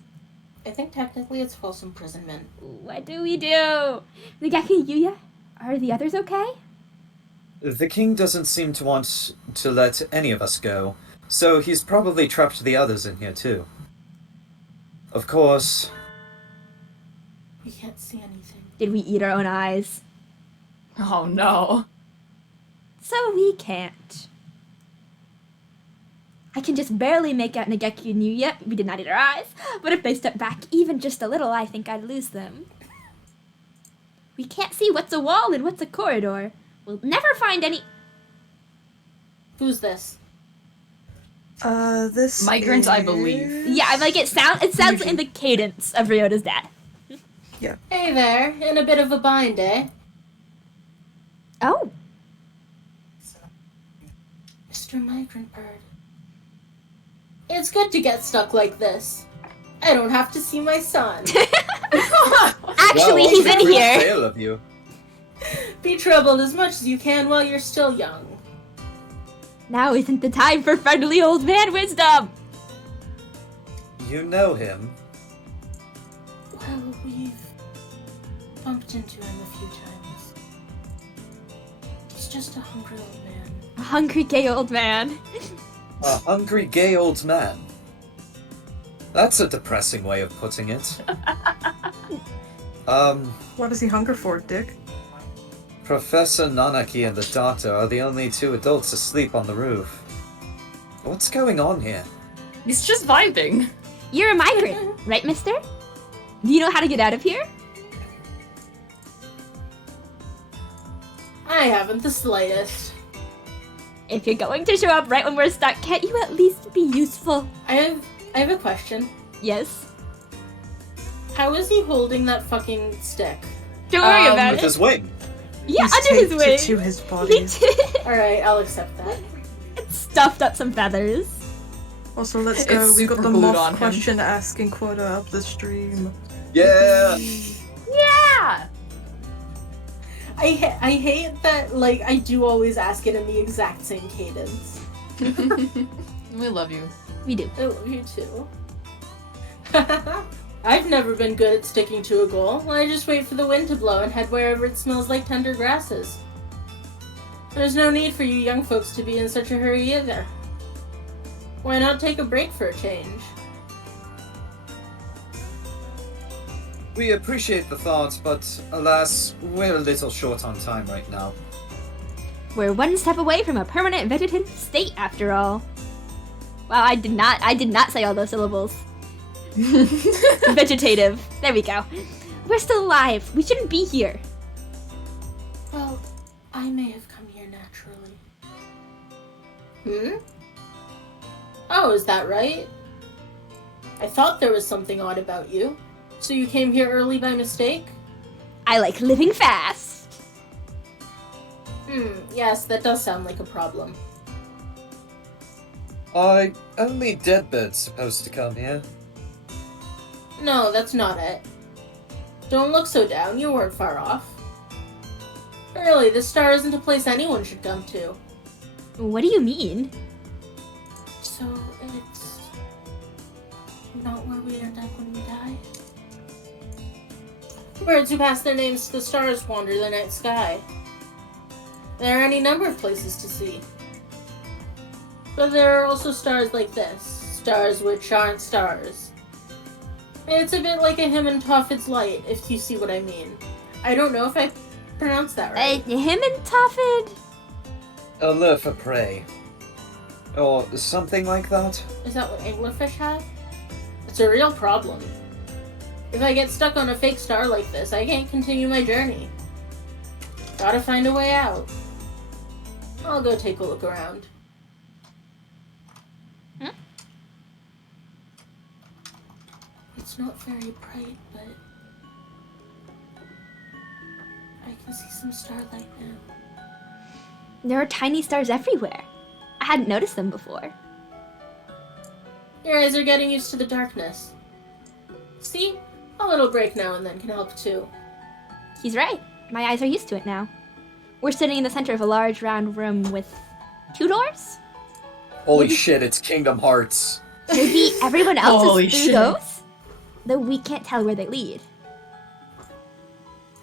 I think technically it's false imprisonment. What do we do? Nagaki Yuya? Are the others okay? The king doesn't seem to want to let any of us go, so he's probably trapped the others in here too. Of course... We can't see anything. Did we eat our own eyes? Oh no. So we can't. I can just barely make out Nagaki and Yuya. We did not eat our eyes, but if they step back even just a little, I think I'd lose them. We can't see what's a wall and what's a corridor. We'll never find any... Who's this? This Migrant, is... I believe. Yeah, like it sounds in the cadence of Ryota's dad. Yeah. Hey there, in a bit of a bind, eh? Oh. Mr. Migrant Bird. It's good to get stuck like this. I don't have to see my son. Actually, Well, he's in real here. tale of you. Be troubled as much as you can while you're still young. Now isn't the time for friendly old man wisdom. You know him. Well, we've bumped into him a few times. He's just a hungry old man. A hungry gay old man. A hungry gay old man. That's a depressing way of putting it. What does he hunger for, Dick? Professor Nanaki and the doctor are the only two adults asleep on the roof. What's going on here? He's just vibing. You're a migrant, right, mister? Do you know how to get out of here? I haven't the slightest. If you're going to show up right when we're stuck, can't you at least be useful? I have a question. Yes. How is he holding that fucking stick? Don't worry about With it. his wing. Yeah, He's under his taped wing. it to his He body. did. Alright, I'll accept that. Stuffed up some feathers. Also, let's go. It's We got super the glued moth on him. question asking quota of the stream. Yeah! Yeah! I hate that, like, I do always ask it in the exact same cadence. We love you. We do. I love you too. I've never been good at sticking to a goal. I just wait for the wind to blow and head wherever it smells like tender grasses. There's no need for you young folks to be in such a hurry either. Why not take a break for a change? We appreciate the thought, but alas, we're a little short on time right now. We're one step away from a permanent vegetative state, after all. Wow, I did not say all those syllables. Vegetative. There we go. We're still alive. We shouldn't be here. Well, I may have come here naturally. Oh, is that right? I thought there was something odd about you. So you came here early by mistake? I like living fast. Yes, that does sound like a problem. Are only deadbirds supposed to come here? No, that's not it. Don't look so down, you weren't far off. Really, this star isn't a place anyone should come to. What do you mean? So, it's not where we end up when we die? Birds who pass their names to the stars wander the night sky. There are any number of places to see. But there are also stars like this, stars which aren't stars. It's a bit like a him and Tophet's light, if you see what I mean. I don't know if I pronounced that right. Him and Tophet? A lure for prey. Or something like that? Is that what anglerfish have? It's a real problem. If I get stuck on a fake star like this, I can't continue my journey. Gotta find a way out. I'll go take a look around. It's not very bright, but I can see some starlight now. There are tiny stars everywhere. I hadn't noticed them before. Your eyes are getting used to the darkness. See? A little break now and then can help too. He's right. My eyes are used to it now. We're sitting in the center of a large round room with 2 doors? Holy shit, it's Kingdom Hearts. Maybe everyone else Holy is through shit. those? Though we can't tell where they lead.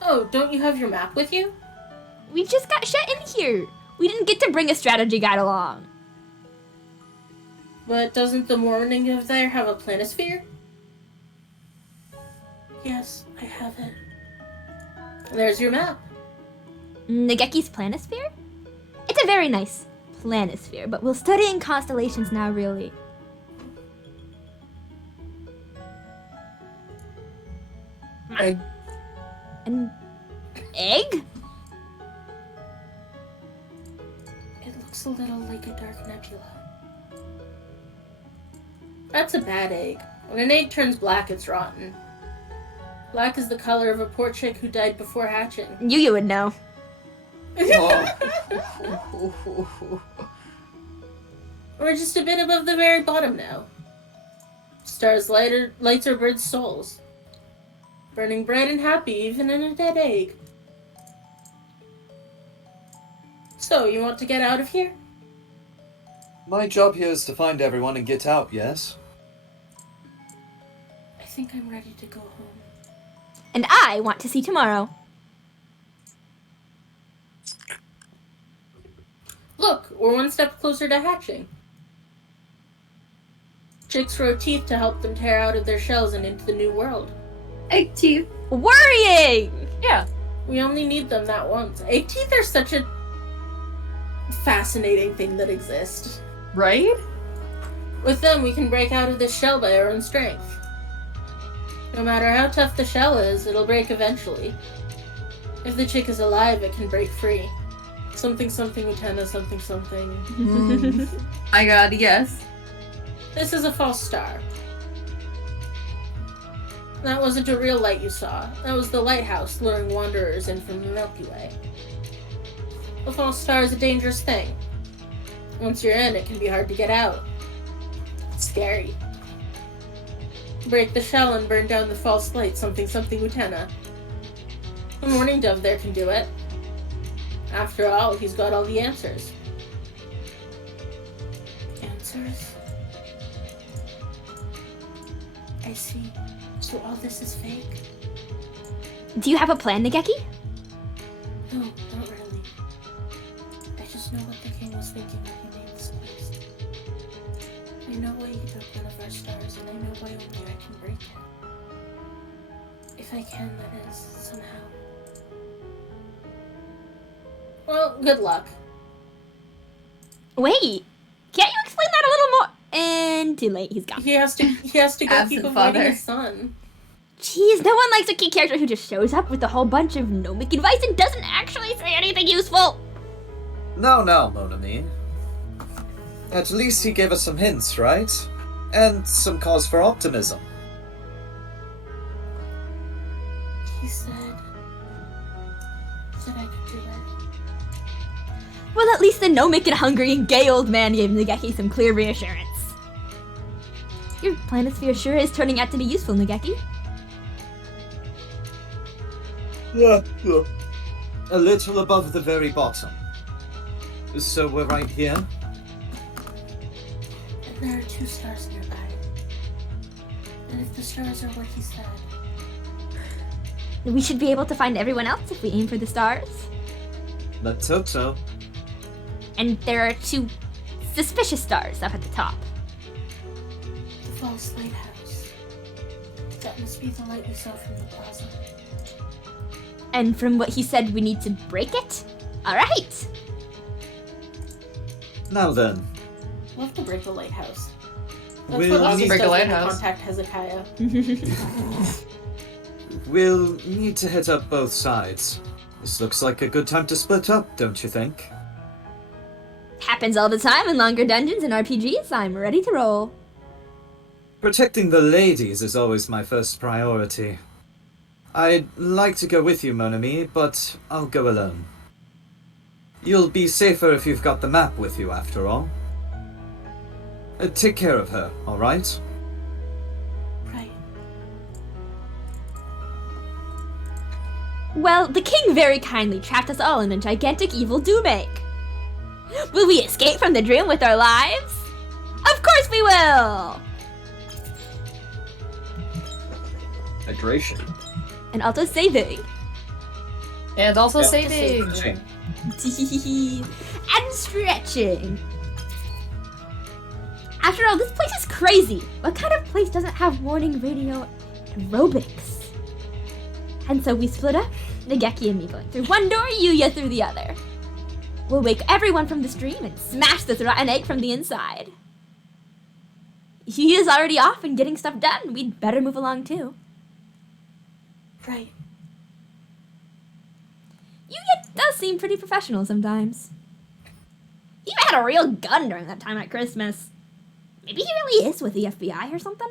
Oh, don't you have your map with you? We just got shut in here. We didn't get to bring a strategy guide along. But doesn't the morning of there have a planisphere? Yes, I have it. There's your map. Nageki's planisphere? It's a very nice planisphere, but we'll study in constellations now, really. Egg. An egg? It looks a little like a dark nebula. That's a bad egg. When an egg turns black, it's rotten. Black is the color of a poor chick who died before hatching. You would know. We're just a bit above the very bottom now. Stars lights our birds' souls. Burning bright and happy even in a dead egg. So, you want to get out of here? My job here is to find everyone and get out, yes? I think I'm ready to go home. And I want to see tomorrow. Look, we're one step closer to hatching. Chicks grow teeth to help them tear out of their shells and into the new world. Egg teeth. Worrying! Yeah. We only need them that once. Egg teeth are such a fascinating thing that exists. Right? With them, we can break out of this shell by our own strength. No matter how tough the shell is, it'll break eventually. If the chick is alive, it can break free. Something something Utena something something. I got a yes. This is a false star. That wasn't a real light you saw. That was the lighthouse luring wanderers in from the Milky Way. A false star is a dangerous thing. Once you're in, it can be hard to get out. It's scary. Break the shell and burn down the false light something something Utena. The Morning Dove there can do it. After all, he's got all the answers. Answers? I see. So all this is fake? Do you have a plan, Nageki? No, not really. I just know what the king was thinking when he made this quest. I know why he took one of our stars, and I know why only I can break it. If I can, that is, somehow. Well, good luck. Wait, can't you explain that a little more? And too late, he's gone. He has to go Absent keep avoiding father. his son. Jeez, no one likes a key character who just shows up with a whole bunch of gnomic advice and doesn't actually say anything useful. No, Mon ami. At least he gave us some hints, right? And some cause for optimism. He said I could do it. Well, at least the gnomic and hungry and gay old man gave Nageki some clear reassurance. Your planisphere sure is turning out to be useful, Nageki. A little above the very bottom. So we're right here? And there are 2 stars nearby. And if the stars are what he said, We should be able to find everyone else if we aim for the stars. Let's hope so. And there are 2 suspicious stars up at the top. the false lighthouse. That must be the light we saw from the plaza. And from what he said, we need to break it? Alright! Now then, We'll have to break the lighthouse. That's We'll what August break the does when lighthouse. to contact Hezekiah. we'll need to hit up both sides. This looks like a good time to split up, don't you think? Happens all the time in longer dungeons and RPGs. I'm ready to roll. Protecting the ladies is always my first priority. I'd like to go with you, Mon ami, but I'll go alone. You'll be safer if you've got the map with you, after all. Take care of her, alright? Right. Well, the king very kindly trapped us all in a gigantic evil doom egg. Will we escape from the dream with our lives? Of course we will! Hydration. And also saving. And also Yeah. saving. And stretching. After all, this place is crazy. What kind of place doesn't have morning radio aerobics? And so we split up, Nageki and me going through one door, Yuya through the other. We'll wake everyone from this dream and smash this rotten egg from the inside. Yuya's already off and getting stuff done. We'd better move along too. Right. Yuya does seem pretty professional sometimes. He even had a real gun during that time at Christmas. Maybe he really is with the FBI or something?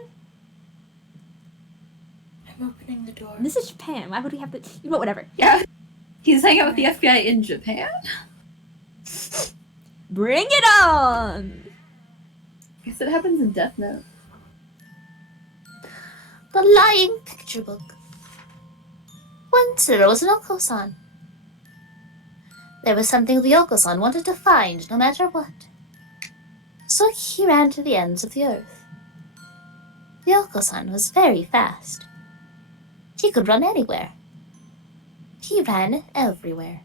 I'm opening the door. This is Japan. Why would we have to... You know, whatever. Yeah. He's hanging out with the FBI in Japan? Bring it on! Guess it happens in Death Note. The Lying Picture Book. Once there was an Oko-san. There was something the Oko-san wanted to find no matter what. So he ran to the ends of the earth. The Oko-san was very fast. He could run anywhere. He ran everywhere.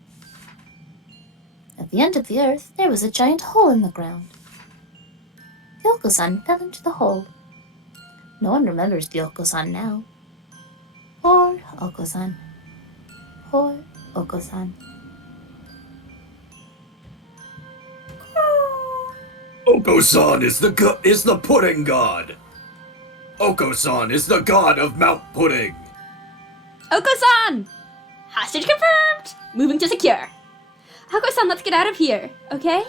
At the end of the earth, there was a giant hole in the ground. The Oko-san fell into the hole. No one remembers the Oko-san now. Poor Oko-san. Poor Oko-san. Oko-san is the pudding god. Oko-san is the god of Mount Pudding. Oko-san! Hostage confirmed! Moving to secure. Oko-san, let's get out of here, okay?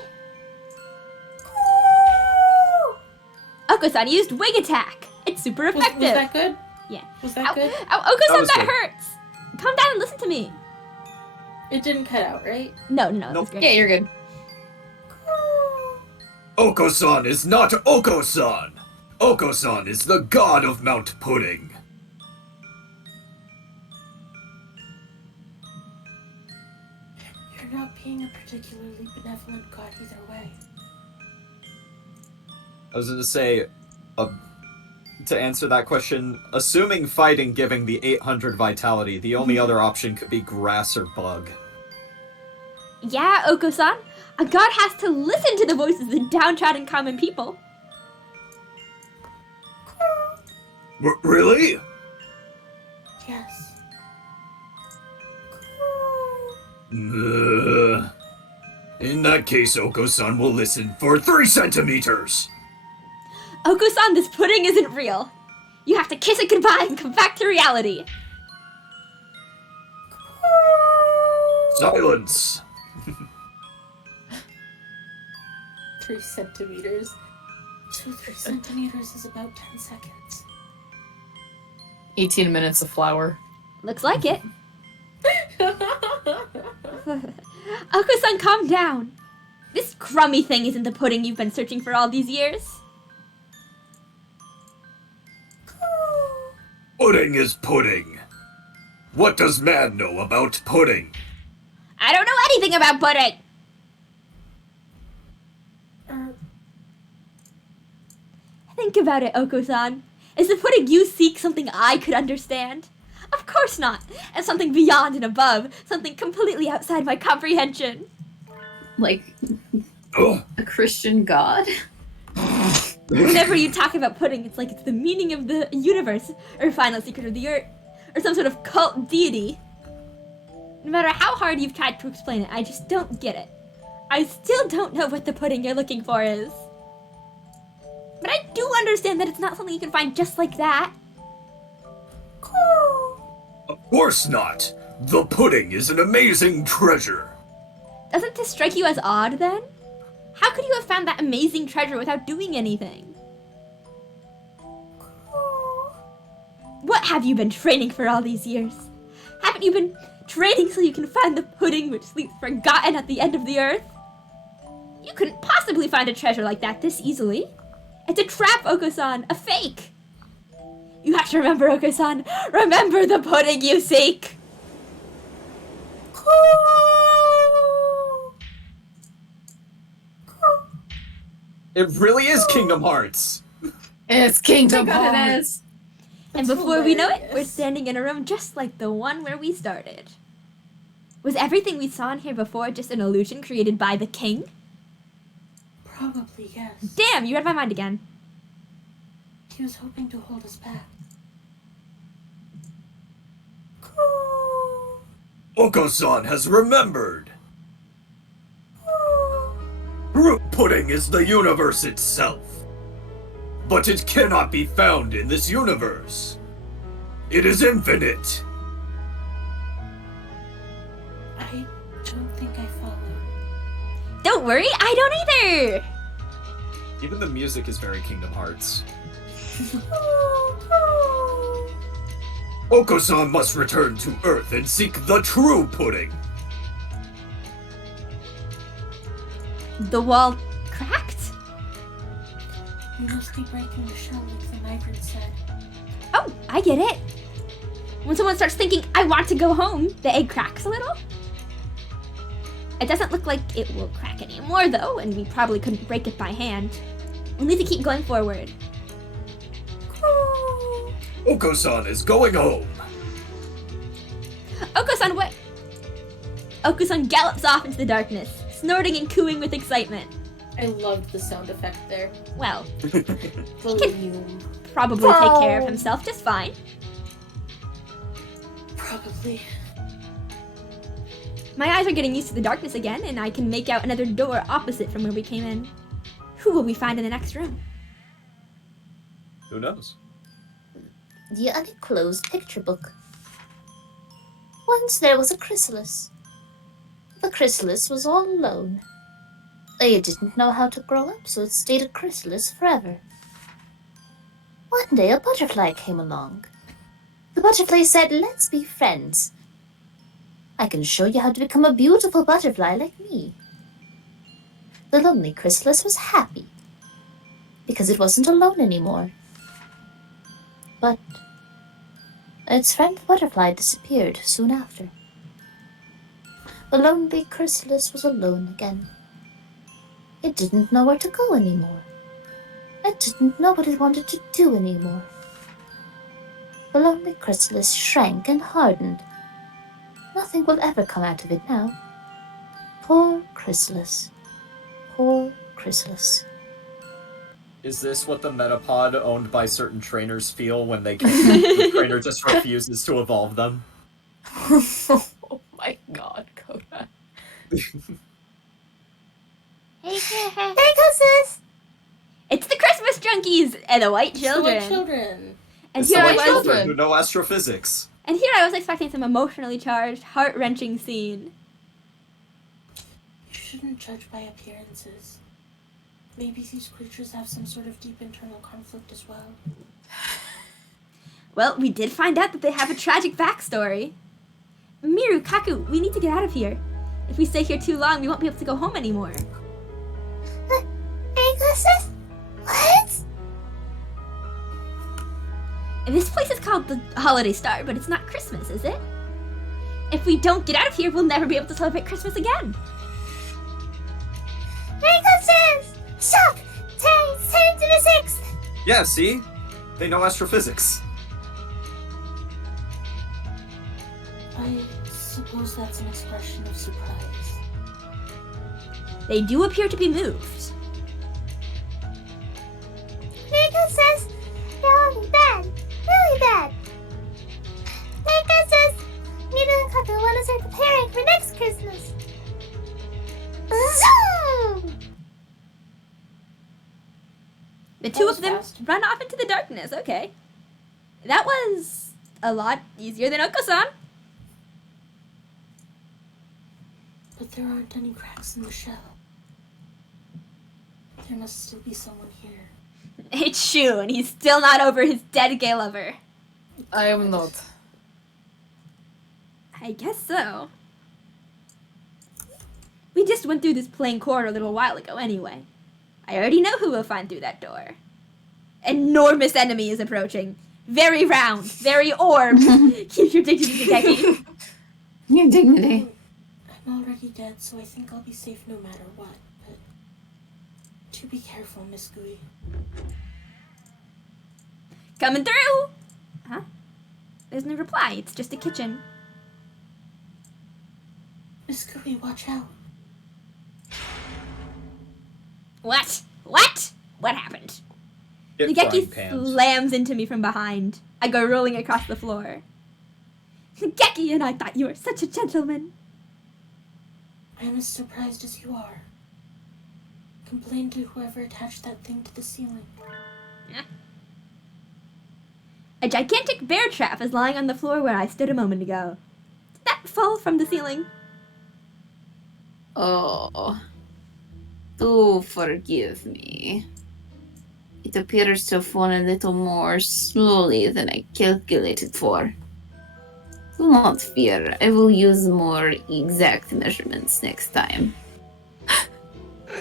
Oko-san used wing attack. It's super effective. Was that good? Yeah. Was that good? Ow, Oko-san, was that good. hurts. Calm down and listen to me. It didn't cut out, right? No, that's Nope. great. Yeah, you're good. Oko-san is not Oko-san. Oko-san is the god of Mount Pudding. You're not being a particularly benevolent god either way. I was going to say, to answer that question, assuming fighting giving the 800 vitality, the only other option could be grass or bug. Yeah, Oko-san. A god has to listen to the voices of the downtrodden common people. Really? Yes. In that case, Oko-san will listen for 3 centimeters. Oko-san, this pudding isn't real. You have to kiss it goodbye and come back to reality. Silence. 3 centimeters. So 3 centimeters is about 10 seconds. 18 minutes of flour. Looks like it. Oko-san, calm down. This crummy thing isn't the pudding you've been searching for all these years. Pudding is pudding. What does man know about pudding? I don't know anything about pudding. Think about it, Oko-san. Is the pudding you seek something I could understand? Of course not. And something beyond and above. Something completely outside my comprehension. Like, Ugh. a Christian god? Whenever you talk about pudding, it's like it's the meaning of the universe, or final secret of the earth, or some sort of cult deity. No matter how hard you've tried to explain it, I just don't get it. I still don't know what the pudding you're looking for is. But I do understand that it's not something you can find just like that. Of course not. The pudding is an amazing treasure. Doesn't this strike you as odd, then? How could you have found that amazing treasure without doing anything? What have you been training for all these years? Haven't you been training so you can find the pudding which sleeps forgotten at the end of the earth? You couldn't possibly find a treasure like that this easily. It's a trap, Oko-san, a fake. You have to remember, Oko-san, remember the pudding you seek. It really is Kingdom Hearts! It's Kingdom God, it Hearts. is. And That's before we know it, we're hilarious. standing in a room just like the one where we started. Was everything we saw in here before just an illusion created by the king? Probably, yes. Damn, you read my mind again. He was hoping to hold us back. Oko-san has remembered! Fruit pudding is the universe itself. But it cannot be found in this universe. It is infinite. I don't think I follow. Don't worry, I don't either! Even the music is very Kingdom Hearts. Oko-san must return to Earth and seek the true pudding. The wall cracked? We must be breaking the shell like the migrant said. Oh, I get it. When someone starts thinking, I want to go home, the egg cracks a little. It doesn't look like it will crack anymore, though, and we probably couldn't break it by hand. We'll need to keep going forward. Oko-san is going home. Oko-san, what? Oko-san gallops off into the darkness, snorting and cooing with excitement. I loved the sound effect there. Well, Volume. probably take care of himself just fine. Probably. My eyes are getting used to the darkness again, and I can make out another door opposite from where we came in. Who will we find in the next room? Who knows? The unclosed picture book. Once there was a chrysalis. The chrysalis was all alone. It didn't know how to grow up, so it stayed a chrysalis forever. One day a butterfly came along. The butterfly said, "Let's be friends. I can show you how to become a beautiful butterfly like me." The lonely chrysalis was happy, because it wasn't alone anymore. But its friend the butterfly disappeared soon after. The lonely chrysalis was alone again. It didn't know where to go anymore. It didn't know what it wanted to do anymore. The lonely chrysalis shrank and hardened. Nothing will ever come out of it now. Poor chrysalis. Poor chrysalis. Is this what the Metapod owned by certain trainers feel when they the trainer just refuses to evolve them? Oh my god, Koda. Hey, there goes sis! It's the Christmas junkies and the white The children. white children. And It's here the I white was, children who know astrophysics. and here I was expecting some emotionally charged, heart-wrenching scene. You shouldn't judge by appearances. Maybe these creatures have some sort of deep internal conflict as well. Well, we did find out that they have a tragic backstory. Miru, Kaku, we need to get out of here. If we stay here too long, we won't be able to go home anymore. Sis? What? And this place is called the Holiday Star, but it's not Christmas, is it? If we don't get out of here, we'll never be able to celebrate Christmas again. Sis! Stop! Turn to the 6th! Yeah, see? They know astrophysics. I suppose that's an expression of surprise. They do appear to be moved. Sis! They're really bad. Really bad. Sis! Nina and Kaku want to start preparing for next Christmas. Zoom! The That two was of them fast. run off into the darkness, okay. That was a lot easier than Oko-san. But there aren't any cracks in the shell. There must still be someone here. It's Shun. He's still not over his dead gay lover. I am not. I guess so. We just went through this plain corridor a little while ago anyway. I already know who we'll find through that door. Enormous enemy is approaching. Very round, very orbed. Keep your dignity, Hideki. Your dignity. I'm already dead, so I think I'll be safe no matter what. But Do be careful, Miss Gooey. Coming through! Huh? There's no reply. It's just a kitchen. Miss Gooey, watch out. What? What? What happened? Get The frying Geki pans. slams into me from behind. I go rolling across the floor. Geki and I thought you were such a gentleman. I am as surprised as you are. Complain to whoever attached that thing to the ceiling. A gigantic bear trap is lying on the floor where I stood a moment ago. Did that fall from the ceiling? Oh. Do forgive me. It appears to have fallen a little more slowly than I calculated for. Do not fear, I will use more exact measurements next time.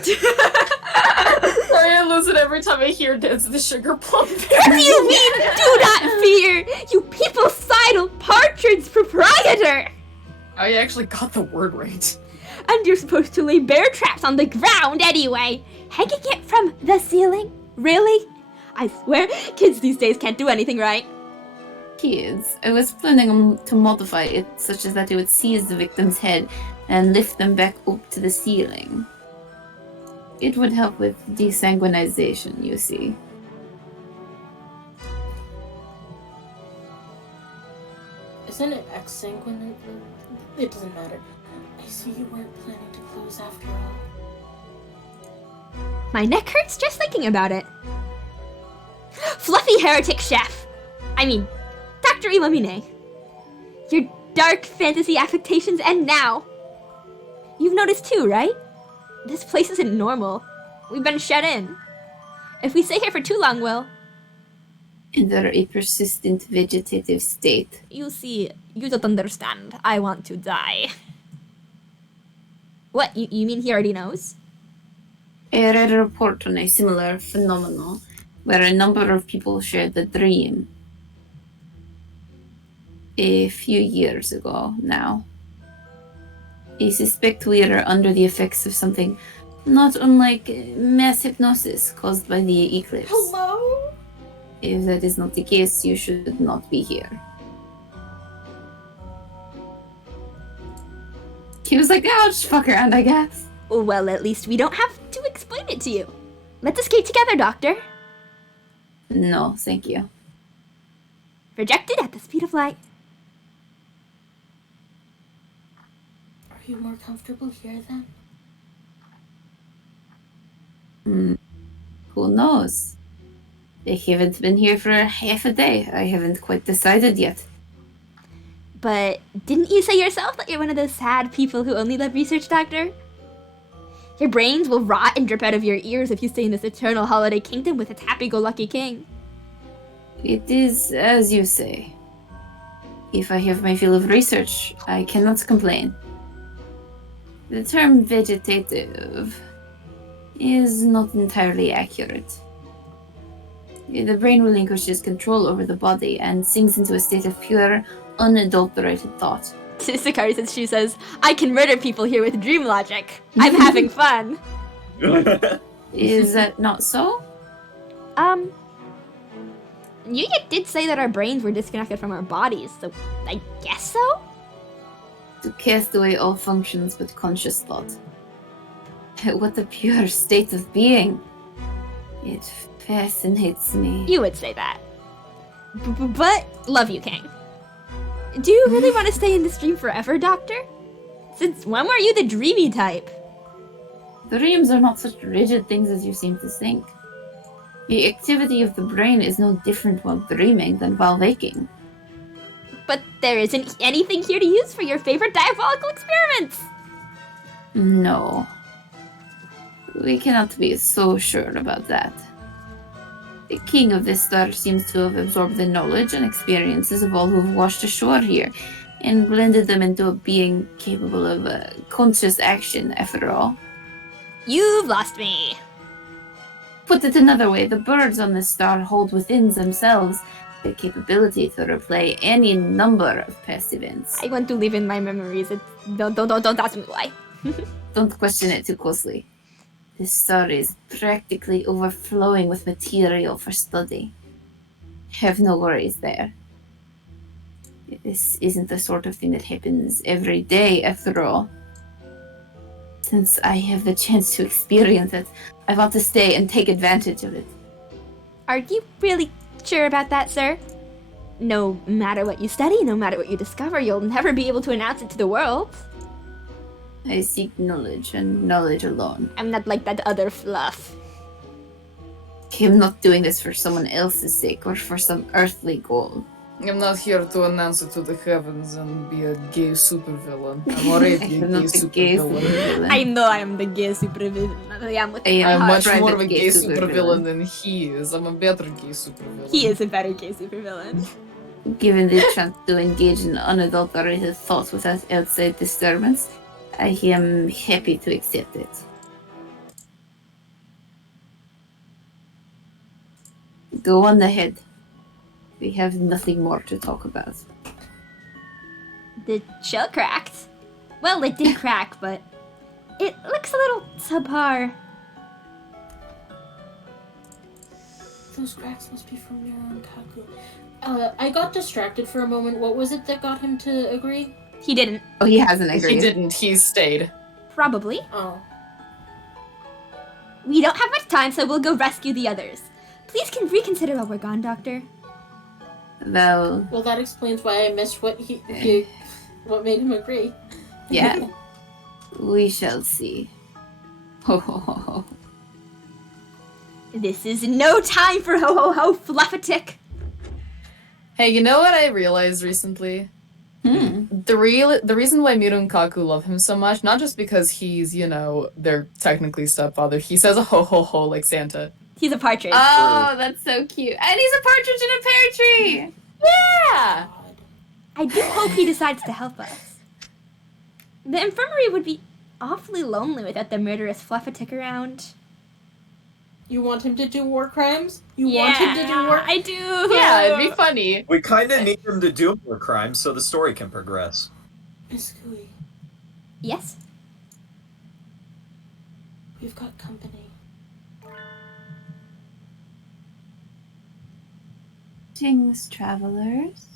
Sorry, I lose it every time I hear Dance of the Sugar Plum Fairy. What do you mean, do not fear, you people-sidle partridge proprietor? I actually got the word right. And you're supposed to lay bear traps on the ground anyway. Hanging it from the ceiling? Really? I swear, kids these days can't do anything right. Kids, I was planning to modify it such as that it would seize the victim's head and lift them back up to the ceiling. It would help with desanguinization, you see. Isn't it exsanguinate? It doesn't matter. I see you weren't planning to close after all. My neck hurts just thinking about it. Fluffy heretic chef! I mean, Dr. Illuminae. Your dark fantasy affectations end now. You've noticed too, right? This place isn't normal. We've been shut in. If we stay here for too long, we'll... Under a persistent vegetative state. You see, you don't understand. I want to die. What, you mean he already knows? I read a report on a similar phenomenon where a number of people shared the dream. A few years ago now. I suspect we are under the effects of something not unlike mass hypnosis caused by the eclipse. Hello? If that is not the case, you should not be here. He was like, "I'll just fuck around, I guess." Well, at least we don't have to explain it to you. Let's escape together, Doctor. No, thank you. Projected at the speed of light. Are you more comfortable here then? Who knows? I haven't been here for half a day. I haven't quite decided yet. But didn't you say yourself that you're one of those sad people who only love research, Doctor? Your brains will rot and drip out of your ears if you stay in this eternal holiday kingdom with its happy-go-lucky king. It is as you say. If I have my fill of research, I cannot complain. The term vegetative is not entirely accurate. The brain relinquishes control over the body and sinks into a state of pure, unadulterated thought. Sakari says, she says, I can murder people here with dream logic. I'm having fun. Is that not so? You did say that our brains were disconnected from our bodies, so I guess so? To cast away all functions but conscious thought. What a pure state of being. It fascinates me. You would say that. But, love you, King. Do you really want to stay in this dream forever, Doctor? Since when were you the dreamy type? Dreams are not such rigid things as you seem to think. The activity of the brain is no different while dreaming than while waking. But there isn't anything here to use for your favorite diabolical experiments! No. We cannot be so sure about that. The king of this star seems to have absorbed the knowledge and experiences of all who have washed ashore here, and blended them into a being capable of conscious action, after all. You've lost me! Put it another way, the birds on this star hold within themselves the capability to replay any number of past events. I want to live in my memories. Don't ask me why. Don't question it too closely. This star is practically overflowing with material for study. Have no worries there. This isn't the sort of thing that happens every day, after all. Since I have the chance to experience it, I want to stay and take advantage of it. Are you really sure about that, sir? No matter what you study, no matter what you discover, you'll never be able to announce it to the world. I seek knowledge, and knowledge alone. I'm not like that other fluff. I'm not doing this for someone else's sake or for some earthly goal. I'm not here to announce it to the heavens and be a gay supervillain. I'm already a I'm gay not the gay supervillain. supervillain. I know I am the gay supervillain. I am with I am my I'm heart. much private more of a gay gay supervillain. supervillain than he is. I'm a better gay supervillain. He is a better gay supervillain. Given the chance to engage in unadulterated thoughts without outside disturbance, I am happy to accept it. Go on ahead. We have nothing more to talk about. The shell cracked. Well, it did crack, but it looks a little subpar. Those cracks must be from Mira and Kaku. I got distracted for a moment. What was it that got him to agree? He didn't. Oh, he hasn't agreed. He didn't. He stayed. Probably. Oh. We don't have much time, so we'll go rescue the others. Please can reconsider while we're gone, Doctor. Well, Well, that explains why I missed what what made him agree. yeah. We shall see. Ho ho ho ho. This is no time for ho-ho-ho fluffatic. Hey, you know what I realized recently? The reason why Miru and Kaku love him so much, not just because he's, their technically stepfather. He says a ho ho ho like Santa. He's a partridge. Oh, that's so cute. And he's a partridge in a pear tree! Yeah! I do hope he decides to help us. The infirmary would be awfully lonely without the murderous fluffatic around. You want him to do war crimes? You want him to do war I do. Yeah, it'd be funny. We kinda need him to do more crimes so the story can progress. Miss Kui, Yes? we've got company. Greetings, travelers.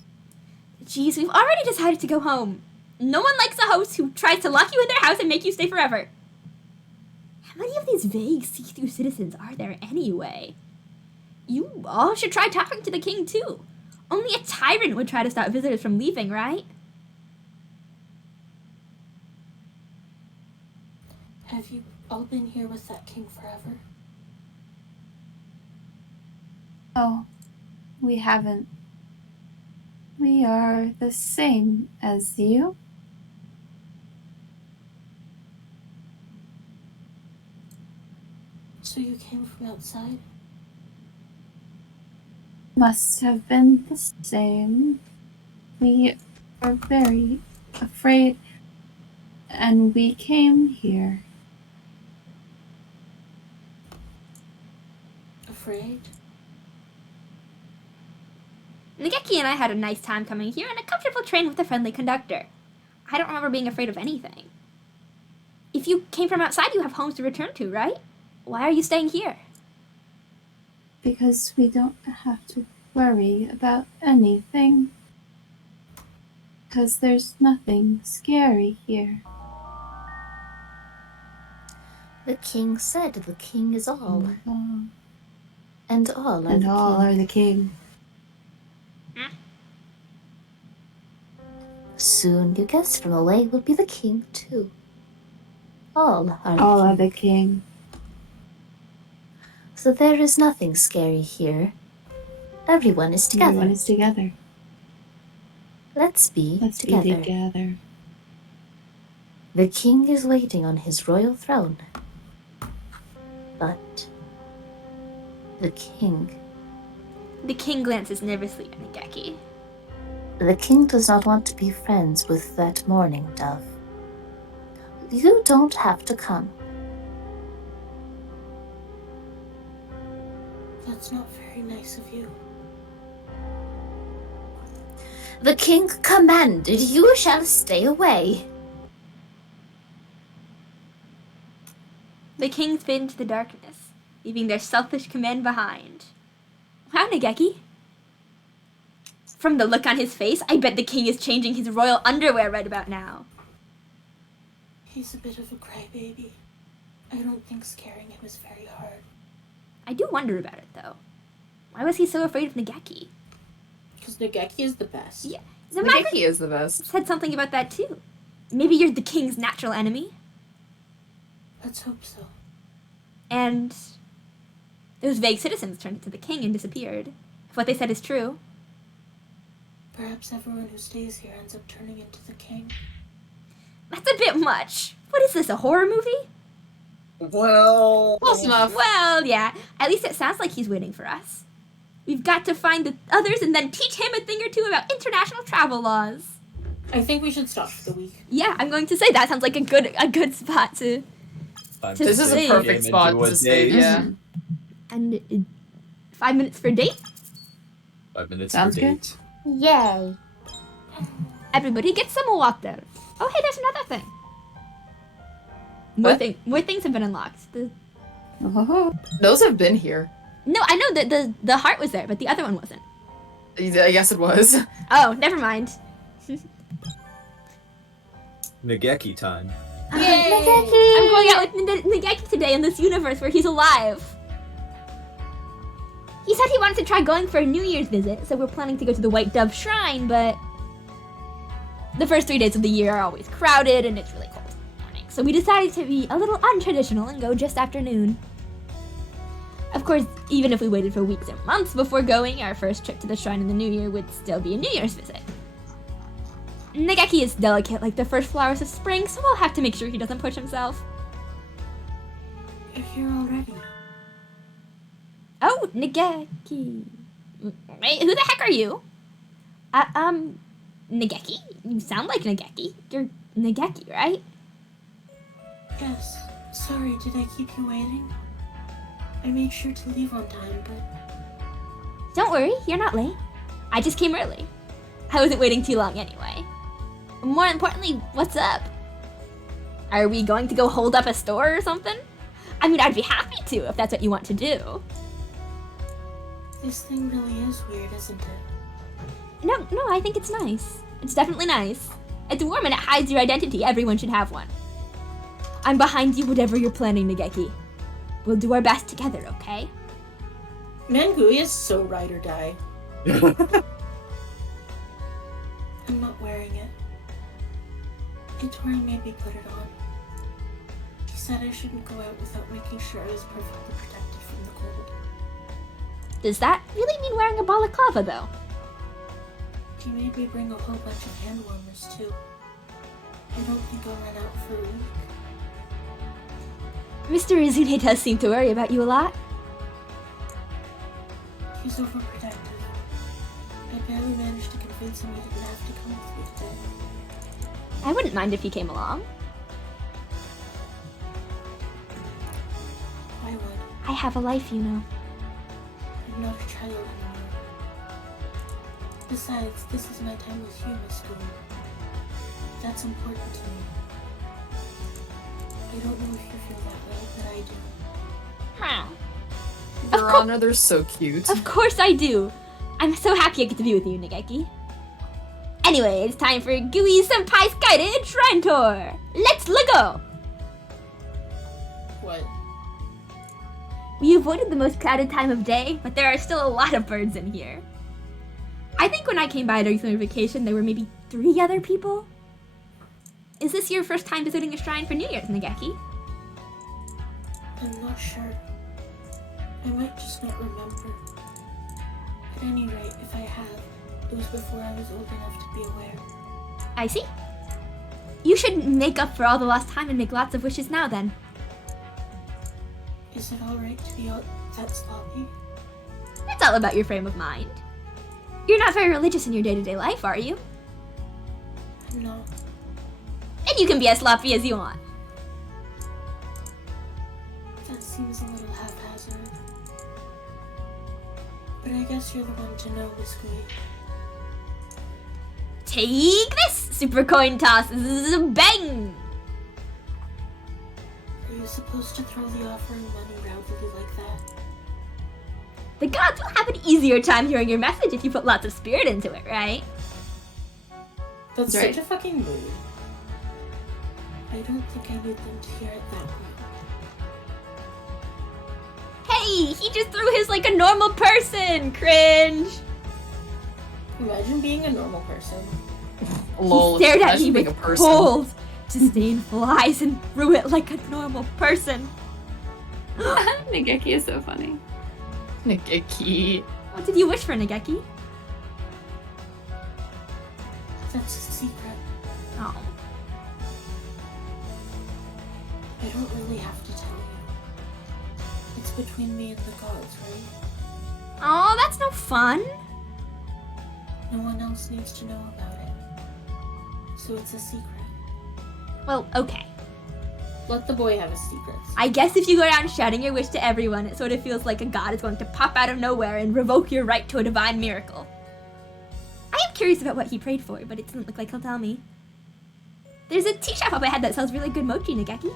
Jeez, we've already decided to go home. No one likes a host who tries to lock you in their house and make you stay forever. How many of these vague see-through citizens are there anyway? You all should try talking to the king too. Only a tyrant would try to stop visitors from leaving, right? Have you all been here with that king forever? Oh, we haven't. We are the same as you. So you came from outside? Must have been the same. We are very afraid, and we came here. Afraid? Nageki and I had a nice time coming here in a comfortable train with a friendly conductor. I don't remember being afraid of anything. If you came from outside, you have homes to return to, right? Why are you staying here? Because we don't have to worry about anything. Because there's nothing scary here. The king said the king is all. Oh, And all are and the all king. are the king. Soon, you guessed from away, will be the king too. All are the All king. are the king. So there is nothing scary here. Everyone is together. Everyone is together. Let's be Let's together. be together. The king is waiting on his royal throne. But the king glances nervously at Nageki. The king does not want to be friends with that mourning dove. You don't have to come. That's not very nice of you. The king commanded you shall stay away. The kings fade into the darkness, leaving their selfish command behind. Wow, Nageki. From the look on his face, I bet the king is changing his royal underwear right about now. He's a bit of a crybaby. I don't think scaring him is very hard. I do wonder about it, though. Why was he so afraid of Nageki? Because Nageki is the best. Yeah, Nageki is the best. said something about that, too. Maybe you're the king's natural enemy? Let's hope so. And those vague citizens turned into the king and disappeared. If what they said is true. Perhaps everyone who stays here ends up turning into the king. That's a bit much. What is this, a horror movie? Well... Close enough. Well, yeah. At least it sounds like he's waiting for us. We've got to find the others and then teach him a thing or two about international travel laws. I think we should stop for the week. Yeah, I'm going to say that sounds like a good spot to... This is a perfect spot to stay. Yeah. And 5 minutes for date? 5 minutes Sounds for good. date. Yay. Everybody get some water. Oh, hey, there's another thing. More things have been unlocked. Oh, Those have been here. No, I know that the heart was there, but the other one wasn't. I guess it was. Oh, never mind. Nageki time. Nageki! I'm going out with Nageki today in this universe where he's alive. He said he wanted to try going for a New Year's visit, so we're planning to go to the White Dove Shrine, but the first 3 days of the year are always crowded and it's really cold in the morning. So we decided to be a little untraditional and go just after noon. Of course, even if we waited for weeks or months before going, our first trip to the shrine in the new year would still be a New Year's visit. Nageki is delicate like the first flowers of spring, so we'll have to make sure he doesn't push himself. You're here already. Oh, Nageki. Wait, who the heck are you? Nageki? You sound like Nageki. You're Nageki, right? Yes. Sorry, did I keep you waiting? I made sure to leave on time, but... Don't worry, you're not late. I just came early. I wasn't waiting too long anyway. More importantly, what's up? Are we going to go hold up a store or something? I mean, I'd be happy to if that's what you want to do. This thing really is weird, isn't it? No, I think it's nice. It's definitely nice. It's warm and it hides your identity. Everyone should have one. I'm behind you, whatever you're planning, Nageki. We'll do our best together, okay? Mangui is so ride or die. I'm not wearing it. Itori made me put it on. He said I shouldn't go out without making sure I was perfectly protected from the cold. Does that really mean wearing a balaclava, though? He made me bring a whole bunch of hand warmers, too. I don't think I'll run out for a week. Mr. Izune does seem to worry about you a lot. He's overprotective. I barely managed to convince him he didn't have to come with me today. I wouldn't mind if he came along. I would. I have a life, you know. I'm not a child anymore. Besides, this is my time with you, Miss Gould. That's important to me. I don't know if you feel that way, but I do. Your Honor, they're so cute. Of course I do. I'm so happy I get to be with you, Nageki. Anyway, it's time for Gooey Senpai's guided shrine tour. Let's go! What? We avoided the most crowded time of day, but there are still a lot of birds in here. I think when I came by during summer vacation, there were maybe 3 other people. Is this your first time visiting a shrine for New Year's, Nageki? I'm not sure. I might just not remember. At any rate, if I have, it was before I was old enough to be aware. I see. You should make up for all the lost time and make lots of wishes now, then. Is it alright to be all that sloppy? It's all about your frame of mind. You're not very religious in your day-to-day life, are you? I'm not. And you can be as sloppy as you want. That seems a little haphazard. But I guess you're the one to know, Miss Gui. Take this! Super coin toss! Bang! Are you supposed to throw the offering money rowdily like that? The gods will have an easier time hearing your message if you put lots of spirit into it, right? That's Right. such a fucking mood. I don't think I need them to hear it that way. Hey, he just threw his like a normal person! Cringe! Imagine being a normal person. Lol. He stared at imagine me being with a person. cold, disdainful eyes and threw it like a normal person. Nageki is so funny. Nageki. What did you wish for, Nageki? That's a secret. Oh. I don't really have to tell you. It's between me and the gods, right? Oh, that's no fun. No one else needs to know about it. So it's a secret. Well, okay. Let the boy have his secrets. I guess if you go around shouting your wish to everyone, it sort of feels like a god is going to pop out of nowhere and revoke your right to a divine miracle. I am curious about what he prayed for, but it doesn't look like he'll tell me. There's a tea shop up ahead that sells really good mochi, Nageki.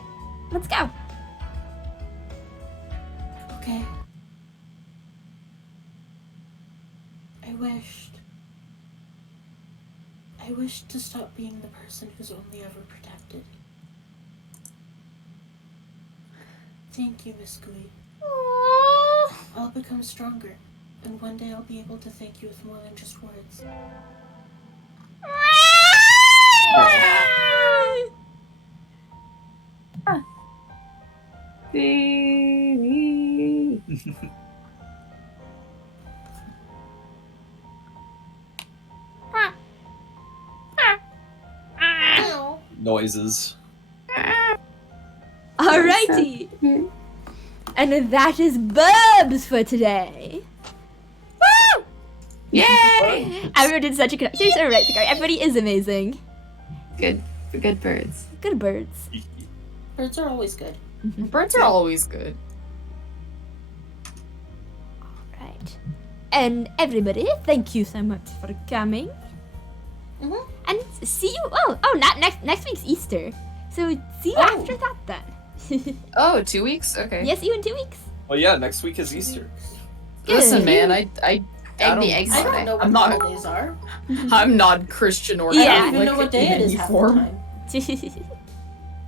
Let's go. Okay. I wished to stop being the person who's only ever protected. Thank you, Miss Gui. I'll become stronger, and one day I'll be able to thank you with more than just words. Noises. Alrighty. And that is Bubs for today. Woo! Yay! Everyone did such a good. Seriously, right, everybody is amazing. Good birds. Good birds. Birds are always good. Birds are always good. Right. And everybody, thank you so much for coming. Mhm. And see you. Not next week's Easter. So see you after that then. Oh, 2 weeks? Okay. Yes, see you in 2 weeks. Well, yeah, next week is Easter. Listen, Good. man, I Egg the eggs I don't holiday. know what I'm not- holidays are. I'm not Christian or Yeah. I don't Catholic even know what day in it is any half form. the time.